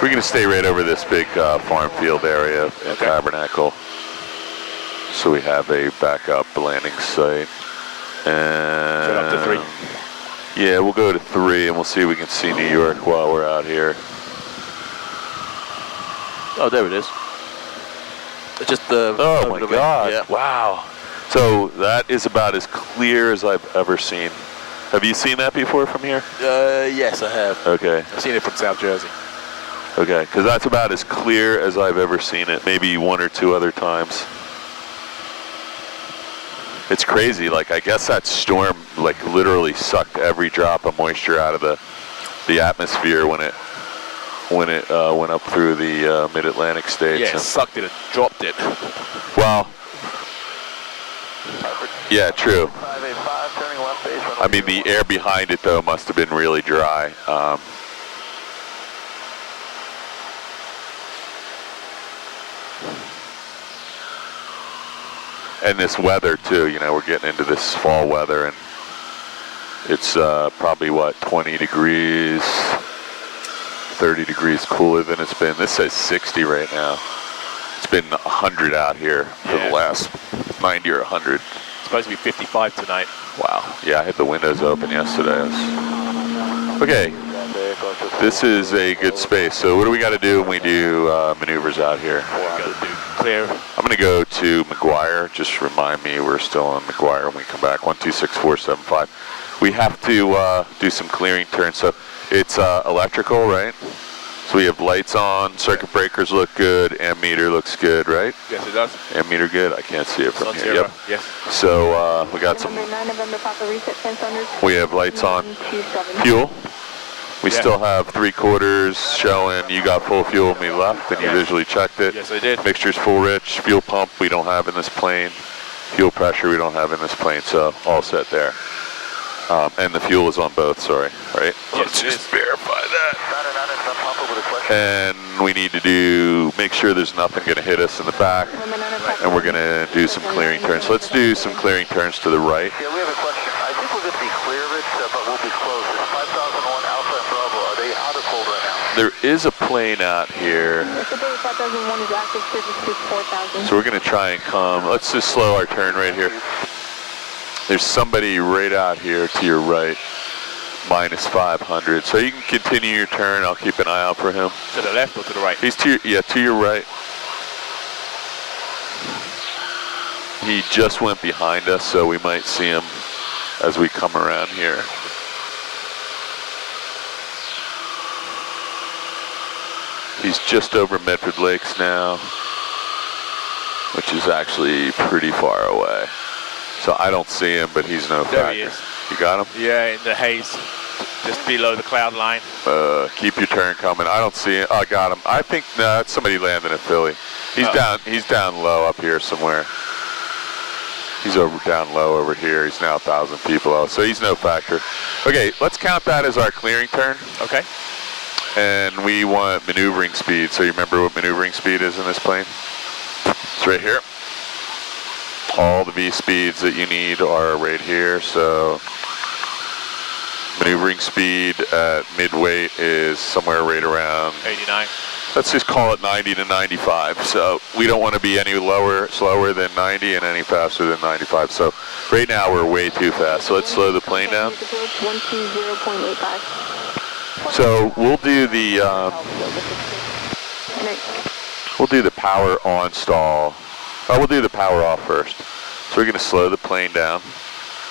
We're going to stay right over this big farm field area in Tabernacle, so we have a backup landing site. And up to 3. Yeah, we'll go to 3, and we'll see if we can see New York while we're out here. Oh, there it is. It's just the. Oh my God! Yeah. Wow. So that is about as clear as I've ever seen. Have you seen that before from here? Yes, I have. Okay. I've seen it from South Jersey. Okay, because that's about as clear as I've ever seen it. Maybe 1 or 2 other times. It's crazy. Like, I guess that storm like literally sucked every drop of moisture out of the atmosphere when it went up through the mid-Atlantic states. Yeah, it sucked it and dropped it. Well, yeah, true. I mean, the air behind it though must have been really dry. And this weather too, you know, we're getting into this fall weather, and it's probably what, 20 degrees, 30 degrees cooler than it's been. This says 60 right now. It's been 100 out here for the last 90 or 100. It's supposed to be 55 tonight. Wow. Yeah, I had the windows open yesterday. Okay. This is a good space. So what do we got to do when we do maneuvers out here? We got to do clear. I'm going to go to McGuire. Just remind me we're still on McGuire when we come back. 126475. We have to do some clearing turns. So it's electrical, right? So we have lights on, circuit breakers look good, ammeter looks good, right? Yes, it does. Ammeter good. I can't see it from here. Zero. Yep. Yes. So we got some. We have lights on. Fuel. We still have 3/4 showing. You got full fuel when we left, and you visually checked it. Yes, I did. Mixture's full rich. Fuel pump we don't have in this plane. Fuel pressure we don't have in this plane, so all set there. And the fuel is on both, sorry, right? Yes, Let's just verify that. And we need to make sure there's nothing going to hit us in the back, and we're going to do some clearing turns. So let's do some clearing turns to the right. Yeah, we have a question. I think we're going to be clear of it, but we'll be close. It's 5001 Alpha and Bravo. Are they hot or cold right now? There is a plane out here. So we're going to try and come. Let's just slow our turn right here. There's somebody right out here to your right, -500. So you can continue your turn. I'll keep an eye out for him. To the left or to the right? He's to your right. He just went behind us, so we might see him as we come around here. He's just over Medford Lakes now, which is actually pretty far away. So I don't see him, but he's no factor. There he is. You got him? Yeah, in the haze, just below the cloud line. Keep your turn coming. I don't see him. Oh, I got him. I think that's somebody landing in Philly. He's down. He's down low up here somewhere. He's down low over here. He's now 1,000 people out, so he's no factor. Okay, let's count that as our clearing turn. Okay. And we want maneuvering speed. So you remember what maneuvering speed is in this plane? It's right here. All the V speeds that you need are right here. So maneuvering speed at mid-weight is somewhere right around 89. Let's just call it 90 to 95. So we don't want to be any slower than 90 and any faster than 95. So right now we're way too fast. So let's slow the plane down. 120.85. So we'll do the power on stall. Oh, we'll do the power off first. So we're going to slow the plane down.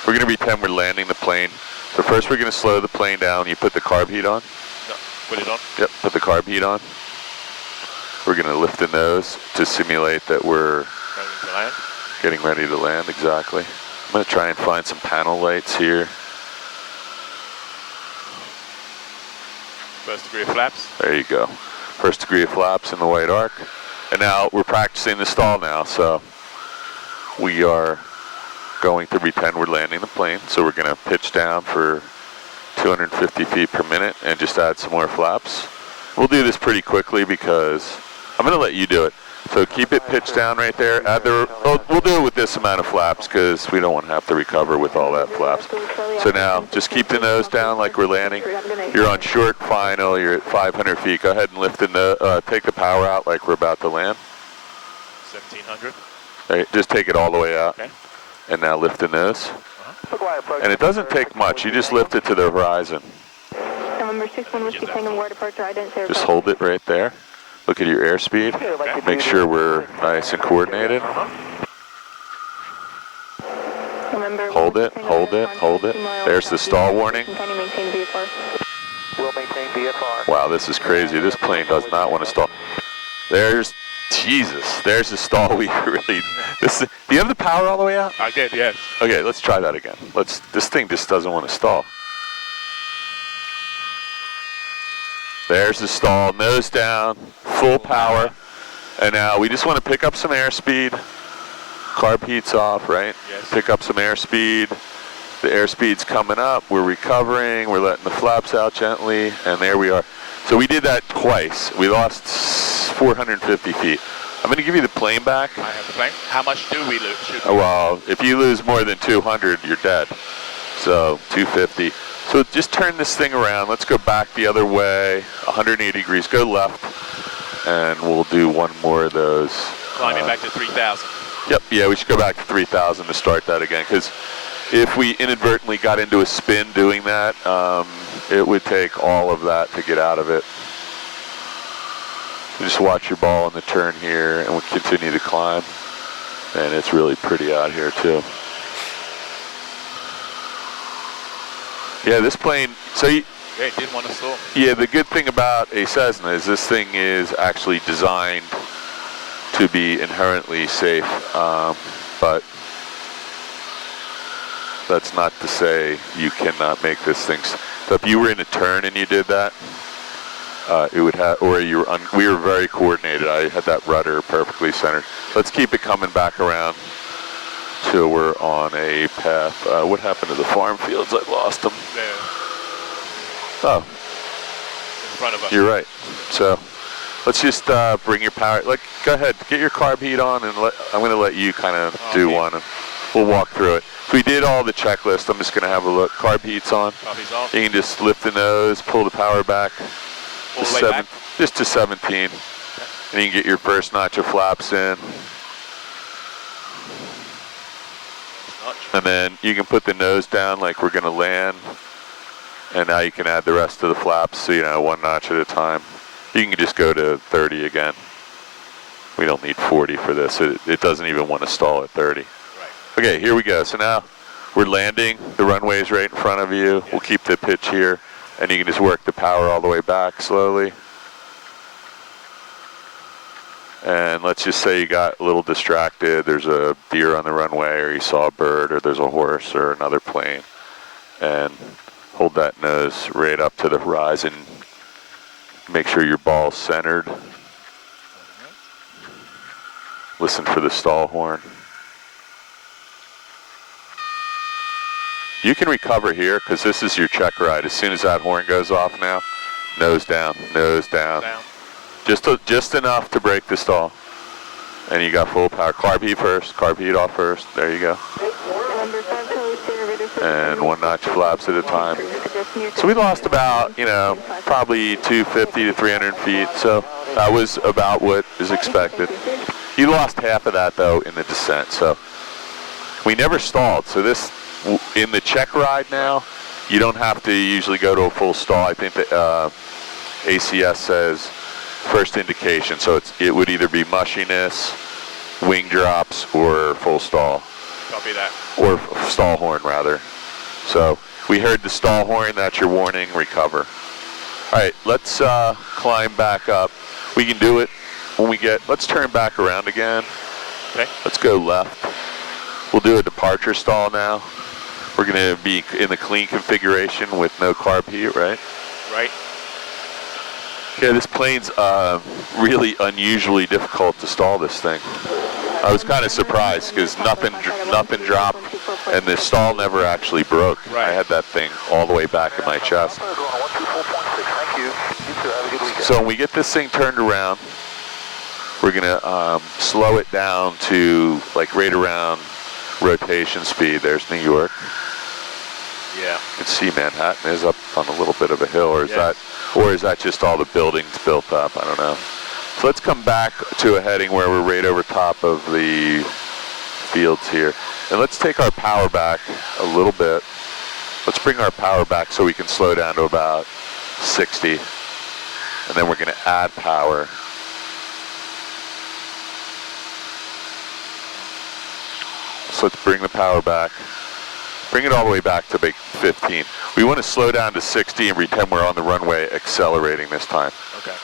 We're going to pretend we're landing the plane. So first we're going to slow the plane down. You put the carb heat on? No, put it on. Yep, put the carb heat on. We're going to lift the nose to simulate that we're getting ready to land, exactly. I'm going to try and find some panel lights here. First degree of flaps. There you go. first degree of flaps in the white arc. And now we're practicing the stall now, so we are going to pretend we're landing the plane. So we're going to pitch down for 250 feet per minute and just add some more flaps. We'll do this pretty quickly because I'm going to let you do it. So keep it pitched down right there. We'll do it with this amount of flaps because we don't want to have to recover with all that flaps. So now just keep the nose down like we're landing. You're on short final. You're at 500 feet. Go ahead and lift the take the power out like we're about to land. 1700. Right, just take it all the way out. Okay. And now lift the nose. And it doesn't take much. You just lift it to the horizon. November 61 Whiskey Tango War departure. I didn't say. Just hold it right there. Look at your airspeed. Okay. Make sure we're nice and coordinated. Hold it, hold it, hold it. There's the stall warning. We'll maintain VFR. Wow, this is crazy. This plane does not want to stall. There's, Jesus, there's the stall we really, do you have the power all the way out? I did, yes. Okay, let's try that again. This thing just doesn't want to stall. There's the stall, nose down, full power. And now we just want to pick up some airspeed. Carb heat's off, right? Yes. Pick up some airspeed. The airspeed's coming up. We're recovering. We're letting the flaps out gently. And there we are. So we did that twice. We lost 450 feet. I'm going to give you the plane back. I have the plane. How much do we lose? Well, if you lose more than 200, you're dead. So 250. So just turn this thing around. Let's go back the other way, 180 degrees. Go left, and we'll do one more of those. Climbing back to 3,000. Yep, yeah, we should go back to 3,000 to start that again, because if we inadvertently got into a spin doing that, it would take all of that to get out of it. So just watch your ball on the turn here, and we'll continue to climb. And it's really pretty out here, too. Yeah, this plane, so Yeah, it didn't want to stall. yeah, the good thing about a Cessna is this thing is actually designed to be inherently safe, but that's not to say you cannot make this thing. So if you were in a turn and you did that, it would have, or you were we were very coordinated. I had that rudder perfectly centered. Let's keep it coming back around till we're on a path. What happened to the farm fields? I lost them. There. Oh, In front of us. you're right. So let's just bring your power. Go ahead, get your carb heat on, and I'm going to let you kind of do one, and we'll walk through it. So we did all the checklist. I'm just going to have a look. Carb heat's on. Coffee's on. You can just lift the nose, pull the power back. All the way back. Just to 17. And you can get your first notch of flaps in. And then you can put the nose down like we're going to land. And now you can add the rest of the flaps, so, you know, one notch at a time. You can just go to 30 again. We don't need 40 for this. It doesn't even want to stall at 30. Right. Okay, here we go. So now we're landing. The runway's right in front of you. We'll keep the pitch here. And you can just work the power all the way back slowly. And let's just say you got a little distracted. There's a deer on the runway, or you saw a bird, or there's a horse or another plane. And hold that nose right up to the horizon. Make sure your ball's centered. Listen for the stall horn. You can recover here because this is your check ride. As soon as that horn goes off now, nose down, nose down. Just enough to break the stall. And you got full power. Carb heat first, carb heat off first. There you go. And one notch flaps at a time. So we lost about, you know, probably 250 to 300 feet. So that was about what is expected. You lost half of that, though, in the descent. So we never stalled. So this, in the check ride now, you don't have to usually go to a full stall. I think that ACS says first indication. So it would either be mushiness, wing drops, or full stall. Copy that. Or stall horn, rather. So we heard the stall horn. That's your warning. Recover. All right, let's climb back up. We can do it when we get, let's turn back around again. Okay. Let's go left. We'll do a departure stall now. We're going to be in the clean configuration with no carb heat, right? Right. Yeah, this plane's really unusually difficult to stall, this thing. I was kind of surprised because nothing dropped and the stall never actually broke. Right. I had that thing all the way back in my chest. So when we get this thing turned around, we're gonna slow it down to like right around rotation speed. There's New York. Yeah. You can see Manhattan is up on a little bit of a hill, or is that just all the buildings built up? I don't know. So let's come back to a heading where we're right over top of the fields here. And let's take our power back a little bit. Let's bring our power back so we can slow down to about 60. And then we're going to add power. So let's bring the power back. Bring it all the way back to 15. We want to slow down to 60 and pretend we're on the runway accelerating this time. Okay.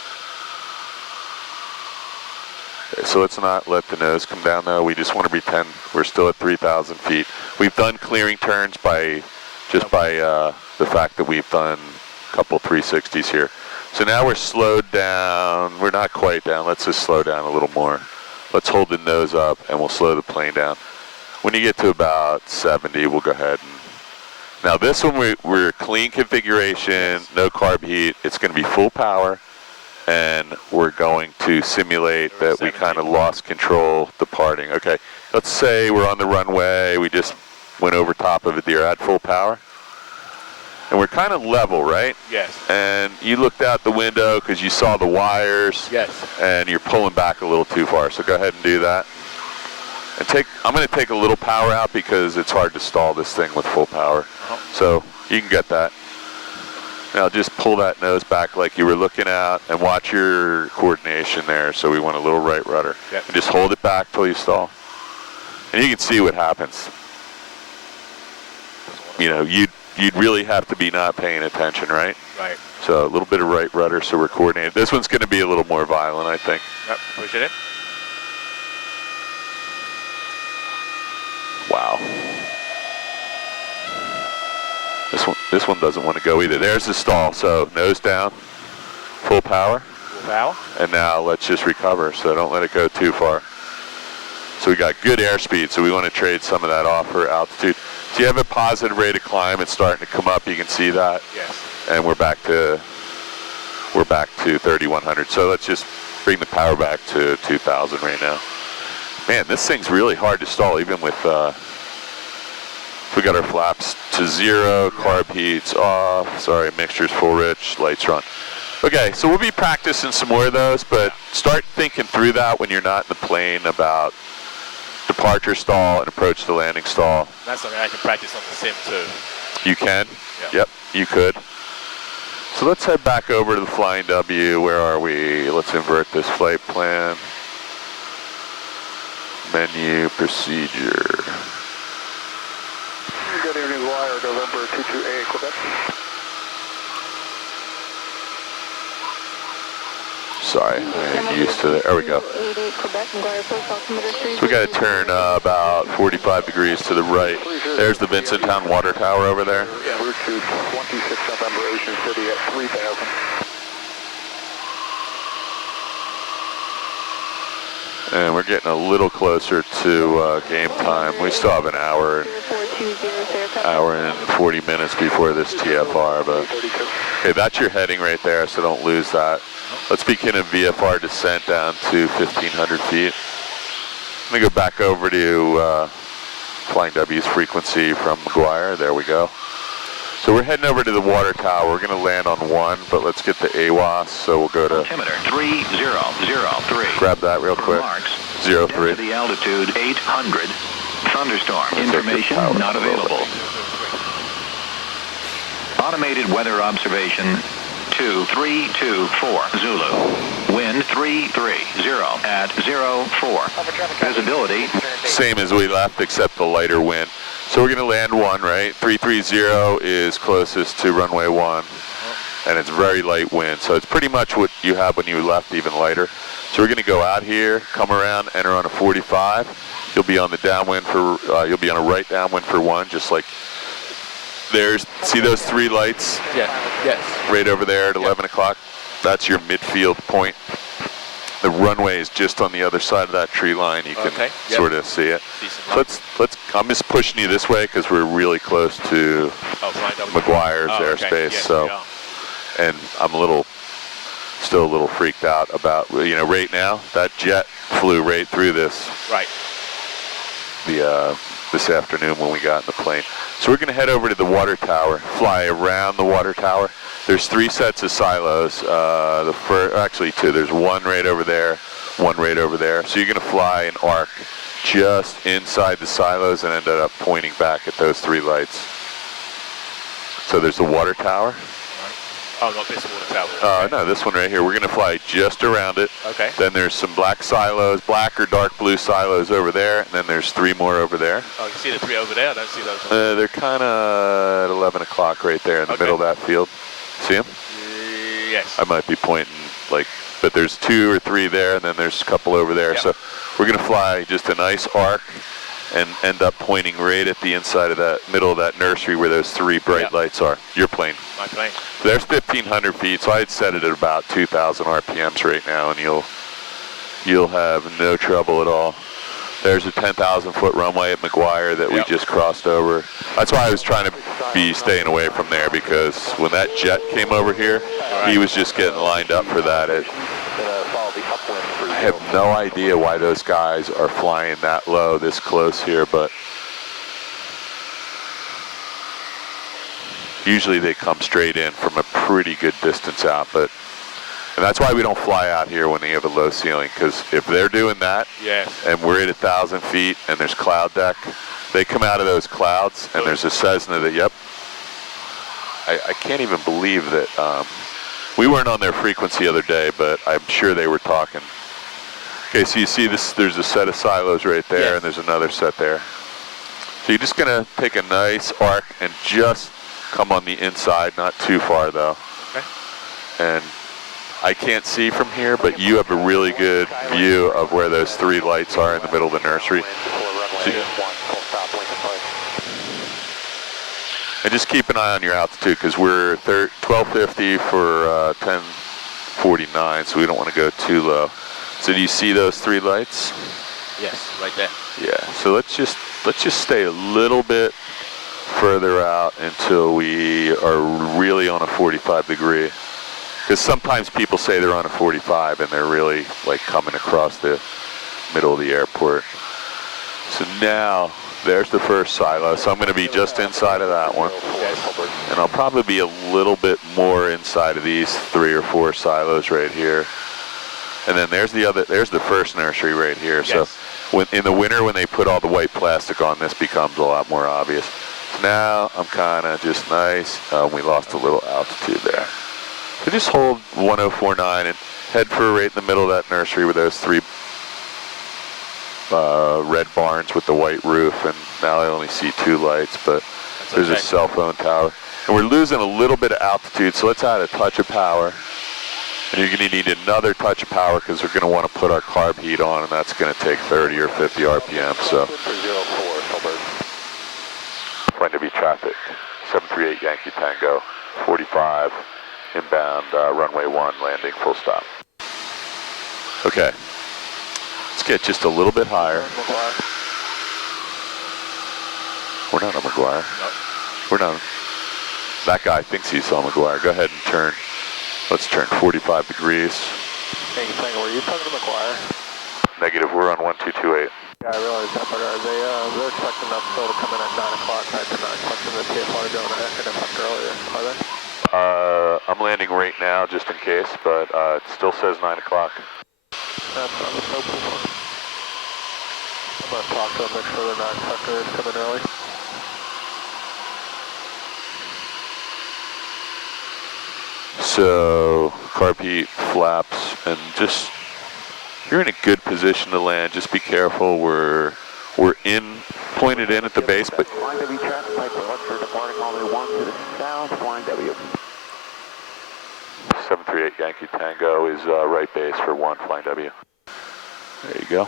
So let's not let the nose come down though. We just want to pretend we're still at 3,000 feet. We've done clearing turns by the fact that we've done a couple 360s here. So now we're slowed down. We're not quite down. Let's just slow down a little more. Let's hold the nose up and we'll slow the plane down. When you get to about 70, we'll go ahead and... Now this one we're clean configuration, no carb heat. It's going to be full power. And we're going to simulate that we kind of lost control departing. Okay, let's say we're on the runway, we just went over top of it there at full power. And we're kind of level, right? Yes. And you looked out the window because you saw the wires. Yes. And you're pulling back a little too far, so go ahead and do that. And I'm going to take a little power out because it's hard to stall this thing with full power. So you can get that. Now just pull that nose back like you were looking at and watch your coordination there. So we want a little right rudder. Yep. And just hold it back till you stall. And you can see what happens. You know, you'd really have to be not paying attention, right? Right. So a little bit of right rudder so we're coordinated. This one's going to be a little more violent, I think. Yep, push it in. Wow. This one doesn't want to go either. There's the stall, so nose down, full power. Full power. And now let's just recover, so don't let it go too far. So we got good airspeed, so we want to trade some of that off for altitude. So you have a positive rate of climb. It's starting to come up. You can see that. Yes. And we're back to 3,100. So let's just bring the power back to 2,000 right now. Man, this thing's really hard to stall, even with. We got our flaps to 0, carb heat's off. Sorry, mixture's full rich, lights are on. Okay, so we'll be practicing some more of those, but start thinking through that when you're not in the plane about departure stall and approach to landing stall. That's something I can practice on the sim too. You can? Yeah. Yep, you could. So let's head back over to the Flying W. Where are we? Let's invert this flight plan. Menu, procedure. You got your new wire, November 22A, Quebec. Sorry, I'm used to it. There we go. So we got to turn about 45 degrees to the right. There's the Vincenttown Water Tower over there. Yeah, route to 26 November, Ocean City at 3,000. And we're getting a little closer to game time. We still have an hour and 40 minutes before this TFR, but okay, that's your heading right there, so don't lose that. Let's begin a VFR descent down to 1,500 feet. I'm gonna go back over to Flying W's frequency from McGuire. There we go. So we're heading over to the water tower. We're gonna land on 1, but let's get the AWAS. So we'll go to Altimeter 3003. grab that real quick. Marks. 03. Density altitude 800. Thunderstorm. Let's take Information this power not available. Automated weather observation 2324 Zulu. Wind 330 at 04. Visibility. Same as we left, except the lighter wind. So we're gonna land 1, right? 330 is closest to runway 1, and it's very light wind. So it's pretty much what you had when you left, even lighter. So we're gonna go out here, come around, enter on a 45. You'll be on the downwind for, you'll be on a right downwind for 1, just like there's, see those 3 lights? Yeah, yes. Right over there at 11 o'clock. That's your midfield point. The runway is just on the other side of that tree line. You can sort of see it. So I'm just pushing you this way because we're really close to McGuire's airspace. So, and I'm still a little freaked out about, right now, that jet flew right through this. Right. This afternoon when we got in the plane. So we're going to head over to the water tower, fly around the water tower. There's 3 sets of silos. Actually 2. There's one right over there, one right over there. So you're going to fly an arc just inside the silos and end up pointing back at those 3 lights. So there's the water tower. Oh, not this water tower. No, this one right here. We're going to fly just around it. Okay. Then there's some black silos, black or dark blue silos over there, and then there's 3 more over there. Oh, you see the 3 over there? I don't see those. They're kind of at 11 o'clock right there in the middle of that field. See them? Yes. I might be pointing but there's 2 or 3 there, and then there's a couple over there. Yep. So we're going to fly just a nice arc and end up pointing right at the inside of that middle of that nursery where those 3 bright lights are. Your plane. My plane. There's 1,500 feet, so I'd set it at about 2,000 RPMs right now, and you'll have no trouble at all. There's a 10,000 foot runway at McGuire that we just crossed over. That's why I was trying to be staying away from there, because when that jet came over here, he was just getting lined up for that. I have no idea why those guys are flying that low this close here, but usually they come straight in from a pretty good distance out. And that's why we don't fly out here when they have a low ceiling, because if they're doing that and we're at 1,000 feet and there's cloud deck, they come out of those clouds and there's a Cessna that, I can't even believe that. We weren't on their frequency the other day, but I'm sure they were talking. Okay, so you see this, there's a set of silos right there, and there's another set there. So you're just gonna take a nice arc and just come on the inside, not too far though. Okay. And I can't see from here, but you have a really good view of where those 3 lights are in the middle of the nursery. And just keep an eye on your altitude, because we're 1250 for 1049, so we don't want to go too low. So do you see those 3 lights? Yes, right there. Yeah. So let's just stay a little bit further out until we are really on a 45 degree. Because sometimes people say they're on a 45 and they're really coming across the middle of the airport. So now there's the first silo. So I'm going to be just inside of that one. And I'll probably be a little bit more inside of these 3 or 4 silos right here. And then there's the first nursery right here. So in the winter when they put all the white plastic on, this becomes a lot more obvious. Now I'm kind of just nice. We lost a little altitude there. So just hold 1049 and head for right in the middle of that nursery with those 3 red barns with the white roof. And now I only see 2 lights, but there's a cell phone tower. And we're losing a little bit of altitude, so let's add a touch of power. And you're going to need another touch of power because we're going to want to put our carb heat on, and that's going to take 30 or 50 RPM. So, Flight W traffic, 738 Yankee Tango, 45. Inbound, runway 1, landing, full stop. Okay, let's get just a little bit higher. We're not on McGuire. Nope. We're not. That guy thinks he's on McGuire. Go ahead and turn. Let's turn 45 degrees. Hey, were you talking to McGuire? Negative, we're on 1228. Yeah, I realize that, but they're expecting us still to come in at 9 o'clock. I did not expect them to TFR going in effect earlier, are they? I'm landing right now just in case, but it still says 9 o'clock. That's what I was hoping for. I'm going to talk to them, make sure they're not expecting to come in early. So, carb heat, flaps, and just, you're in a good position to land. Just be careful. We're pointed in at the base, but Flying W traffic type for departing hallway 1 to the south, flying W. 738 Yankee Tango is right base for 1, flying W. There you go.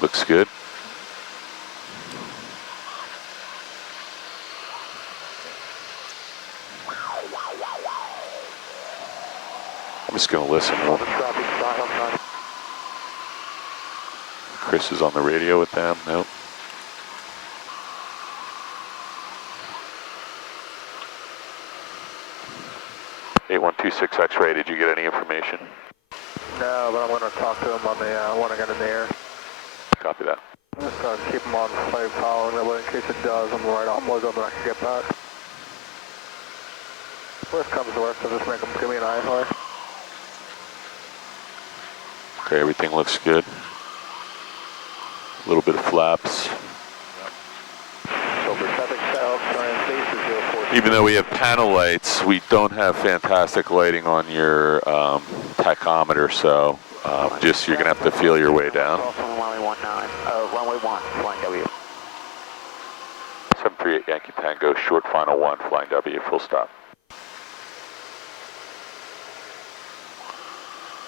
Looks good. I'm just going to listen. Chris is on the radio with them. Nope. (8126) X-ray, did you get any information? No, but I'm going to talk to him on the when I get in the air. Copy that. Just keep him on slave power, that way in case it does, I'm right on with him and I can get back. Worst comes to worst, I'll just make him give me an IFR. Okay, everything looks good. A little bit of flaps. Even though we have panel lights, we don't have fantastic lighting on your tachometer, so just you're going to have to feel your way down. Runway 1, flying W. 738 Yankee Tango, short final 1, flying W, full stop.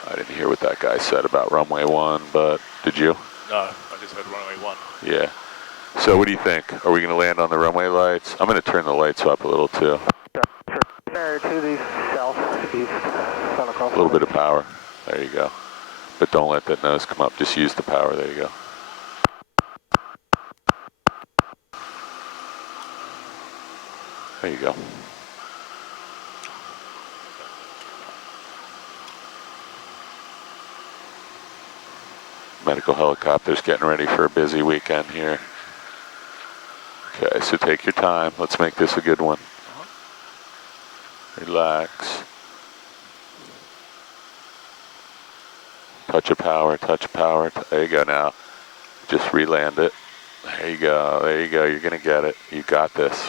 I didn't hear what that guy said about runway 1, but did you? No, I just heard runway 1. Yeah. So what do you think? Are we going to land on the runway lights? I'm going to turn the lights up a little too. To the south, east, a little bit of power. There you go. But don't let that nose come up. Just use the power. There you go. There you go. Medical helicopters getting ready for a busy weekend here. Okay, so take your time. Let's make this a good one. Relax. Touch of power, touch of power. There you go now. Just re-land it. There you go, there you go. You're gonna get it. You got this.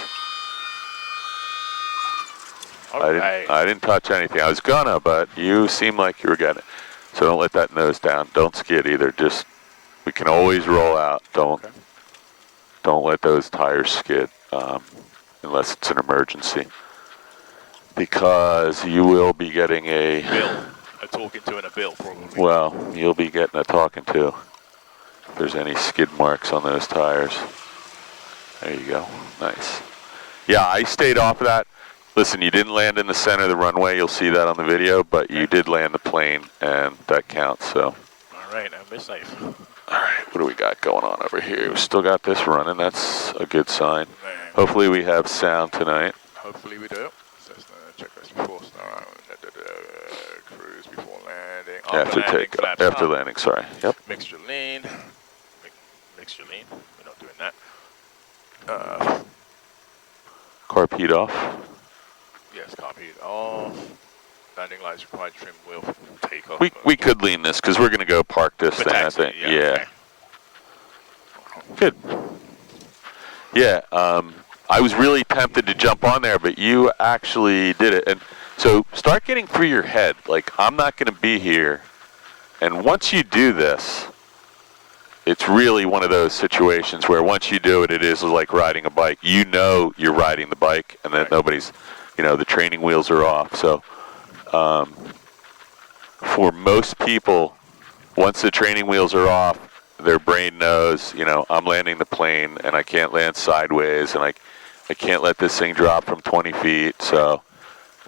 I didn't touch anything. I was gonna, but you seem like you were getting it. So don't let that nose down. Don't skid either. Just, we can always roll out. Don't let those tires skid unless it's an emergency, because you will be getting a bill. A talking to and a bill, probably. Well, you'll be getting a talking to if there's any skid marks on those tires. There you go. Nice. Yeah, I stayed off of that. Listen, you didn't land in the center of the runway. You'll see that on the video, but you did land the plane, and that counts. So. All right, now be safe. All right, what do we got going on over here? We still got this running. That's a good sign. Hopefully we have sound tonight. Hopefully we do. Checklist before start. Cruise before landing. After landing, sorry. Yep. Mixture lean. Mixture lean. We're not doing that. Carb heat off. Yes, carb heat off. Landing lights required trim wheel for takeoff. We could lean this because we're going to go park this thing, I think. Yeah. Okay. Good. Yeah. I was really tempted to jump on there, but you actually did it. And so start getting through your head, like, I'm not going to be here. And once you do this, it's really one of those situations where once you do it, it is like riding a bike. You know you're riding the bike, and then nobody's, the training wheels are off. So for most people, once the training wheels are off, their brain knows, I'm landing the plane, and I can't land sideways, and I can't let this thing drop from 20 feet. So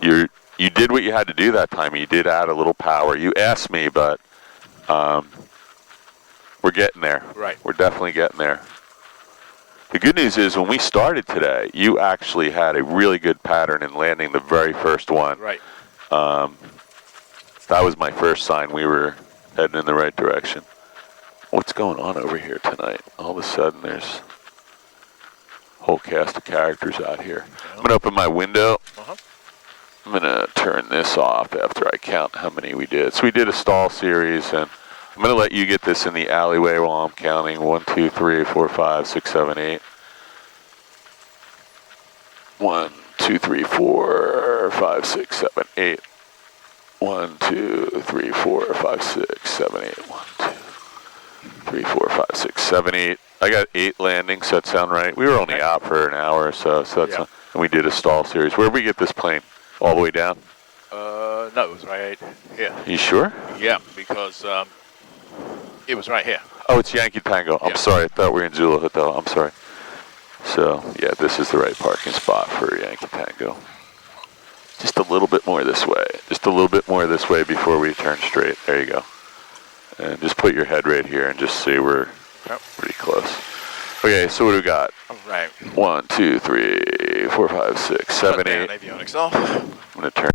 you did what you had to do that time. You did add a little power. You asked me, but we're getting there. Right. We're definitely getting there. The good news is when we started today, you actually had a really good pattern in landing the very first one. Right. That was my first sign we were heading in the right direction. What's going on over here tonight? All of a sudden there's a whole cast of characters out here. I'm going to open my window. I'm going to turn this off after I count how many we did. So we did a stall series, and I'm going to let you get this in the alleyway while I'm counting. 1, 2, 3, 4, 5, 6, 7, 8. 1, 2, 3, 4, 5, 6, 7, 8. 1, 2, 3, 4, 5, 6, 7, 8. 1, 2, 3, 4, 5, 6, 7, 8. I got 8 landings. Does that sound right? We were only out for an hour or so. So that's not, and we did a stall series. Where did we get this plane? All the way down? No, it was right here. You sure? Yeah, because it was right here. Oh, it's Yankee Tango. I'm sorry. I thought we were in Zulu Hotel. I'm sorry. So, yeah, this is the right parking spot for Yankee Tango. Just a little bit more this way. Just a little bit more this way before we turn straight. There you go. And just put your head right here and just see we're pretty close. Okay, so what do we got? All right. 1, 2, 3, 4, 5, 6, 7, 8. Avionics off. I'm going to turn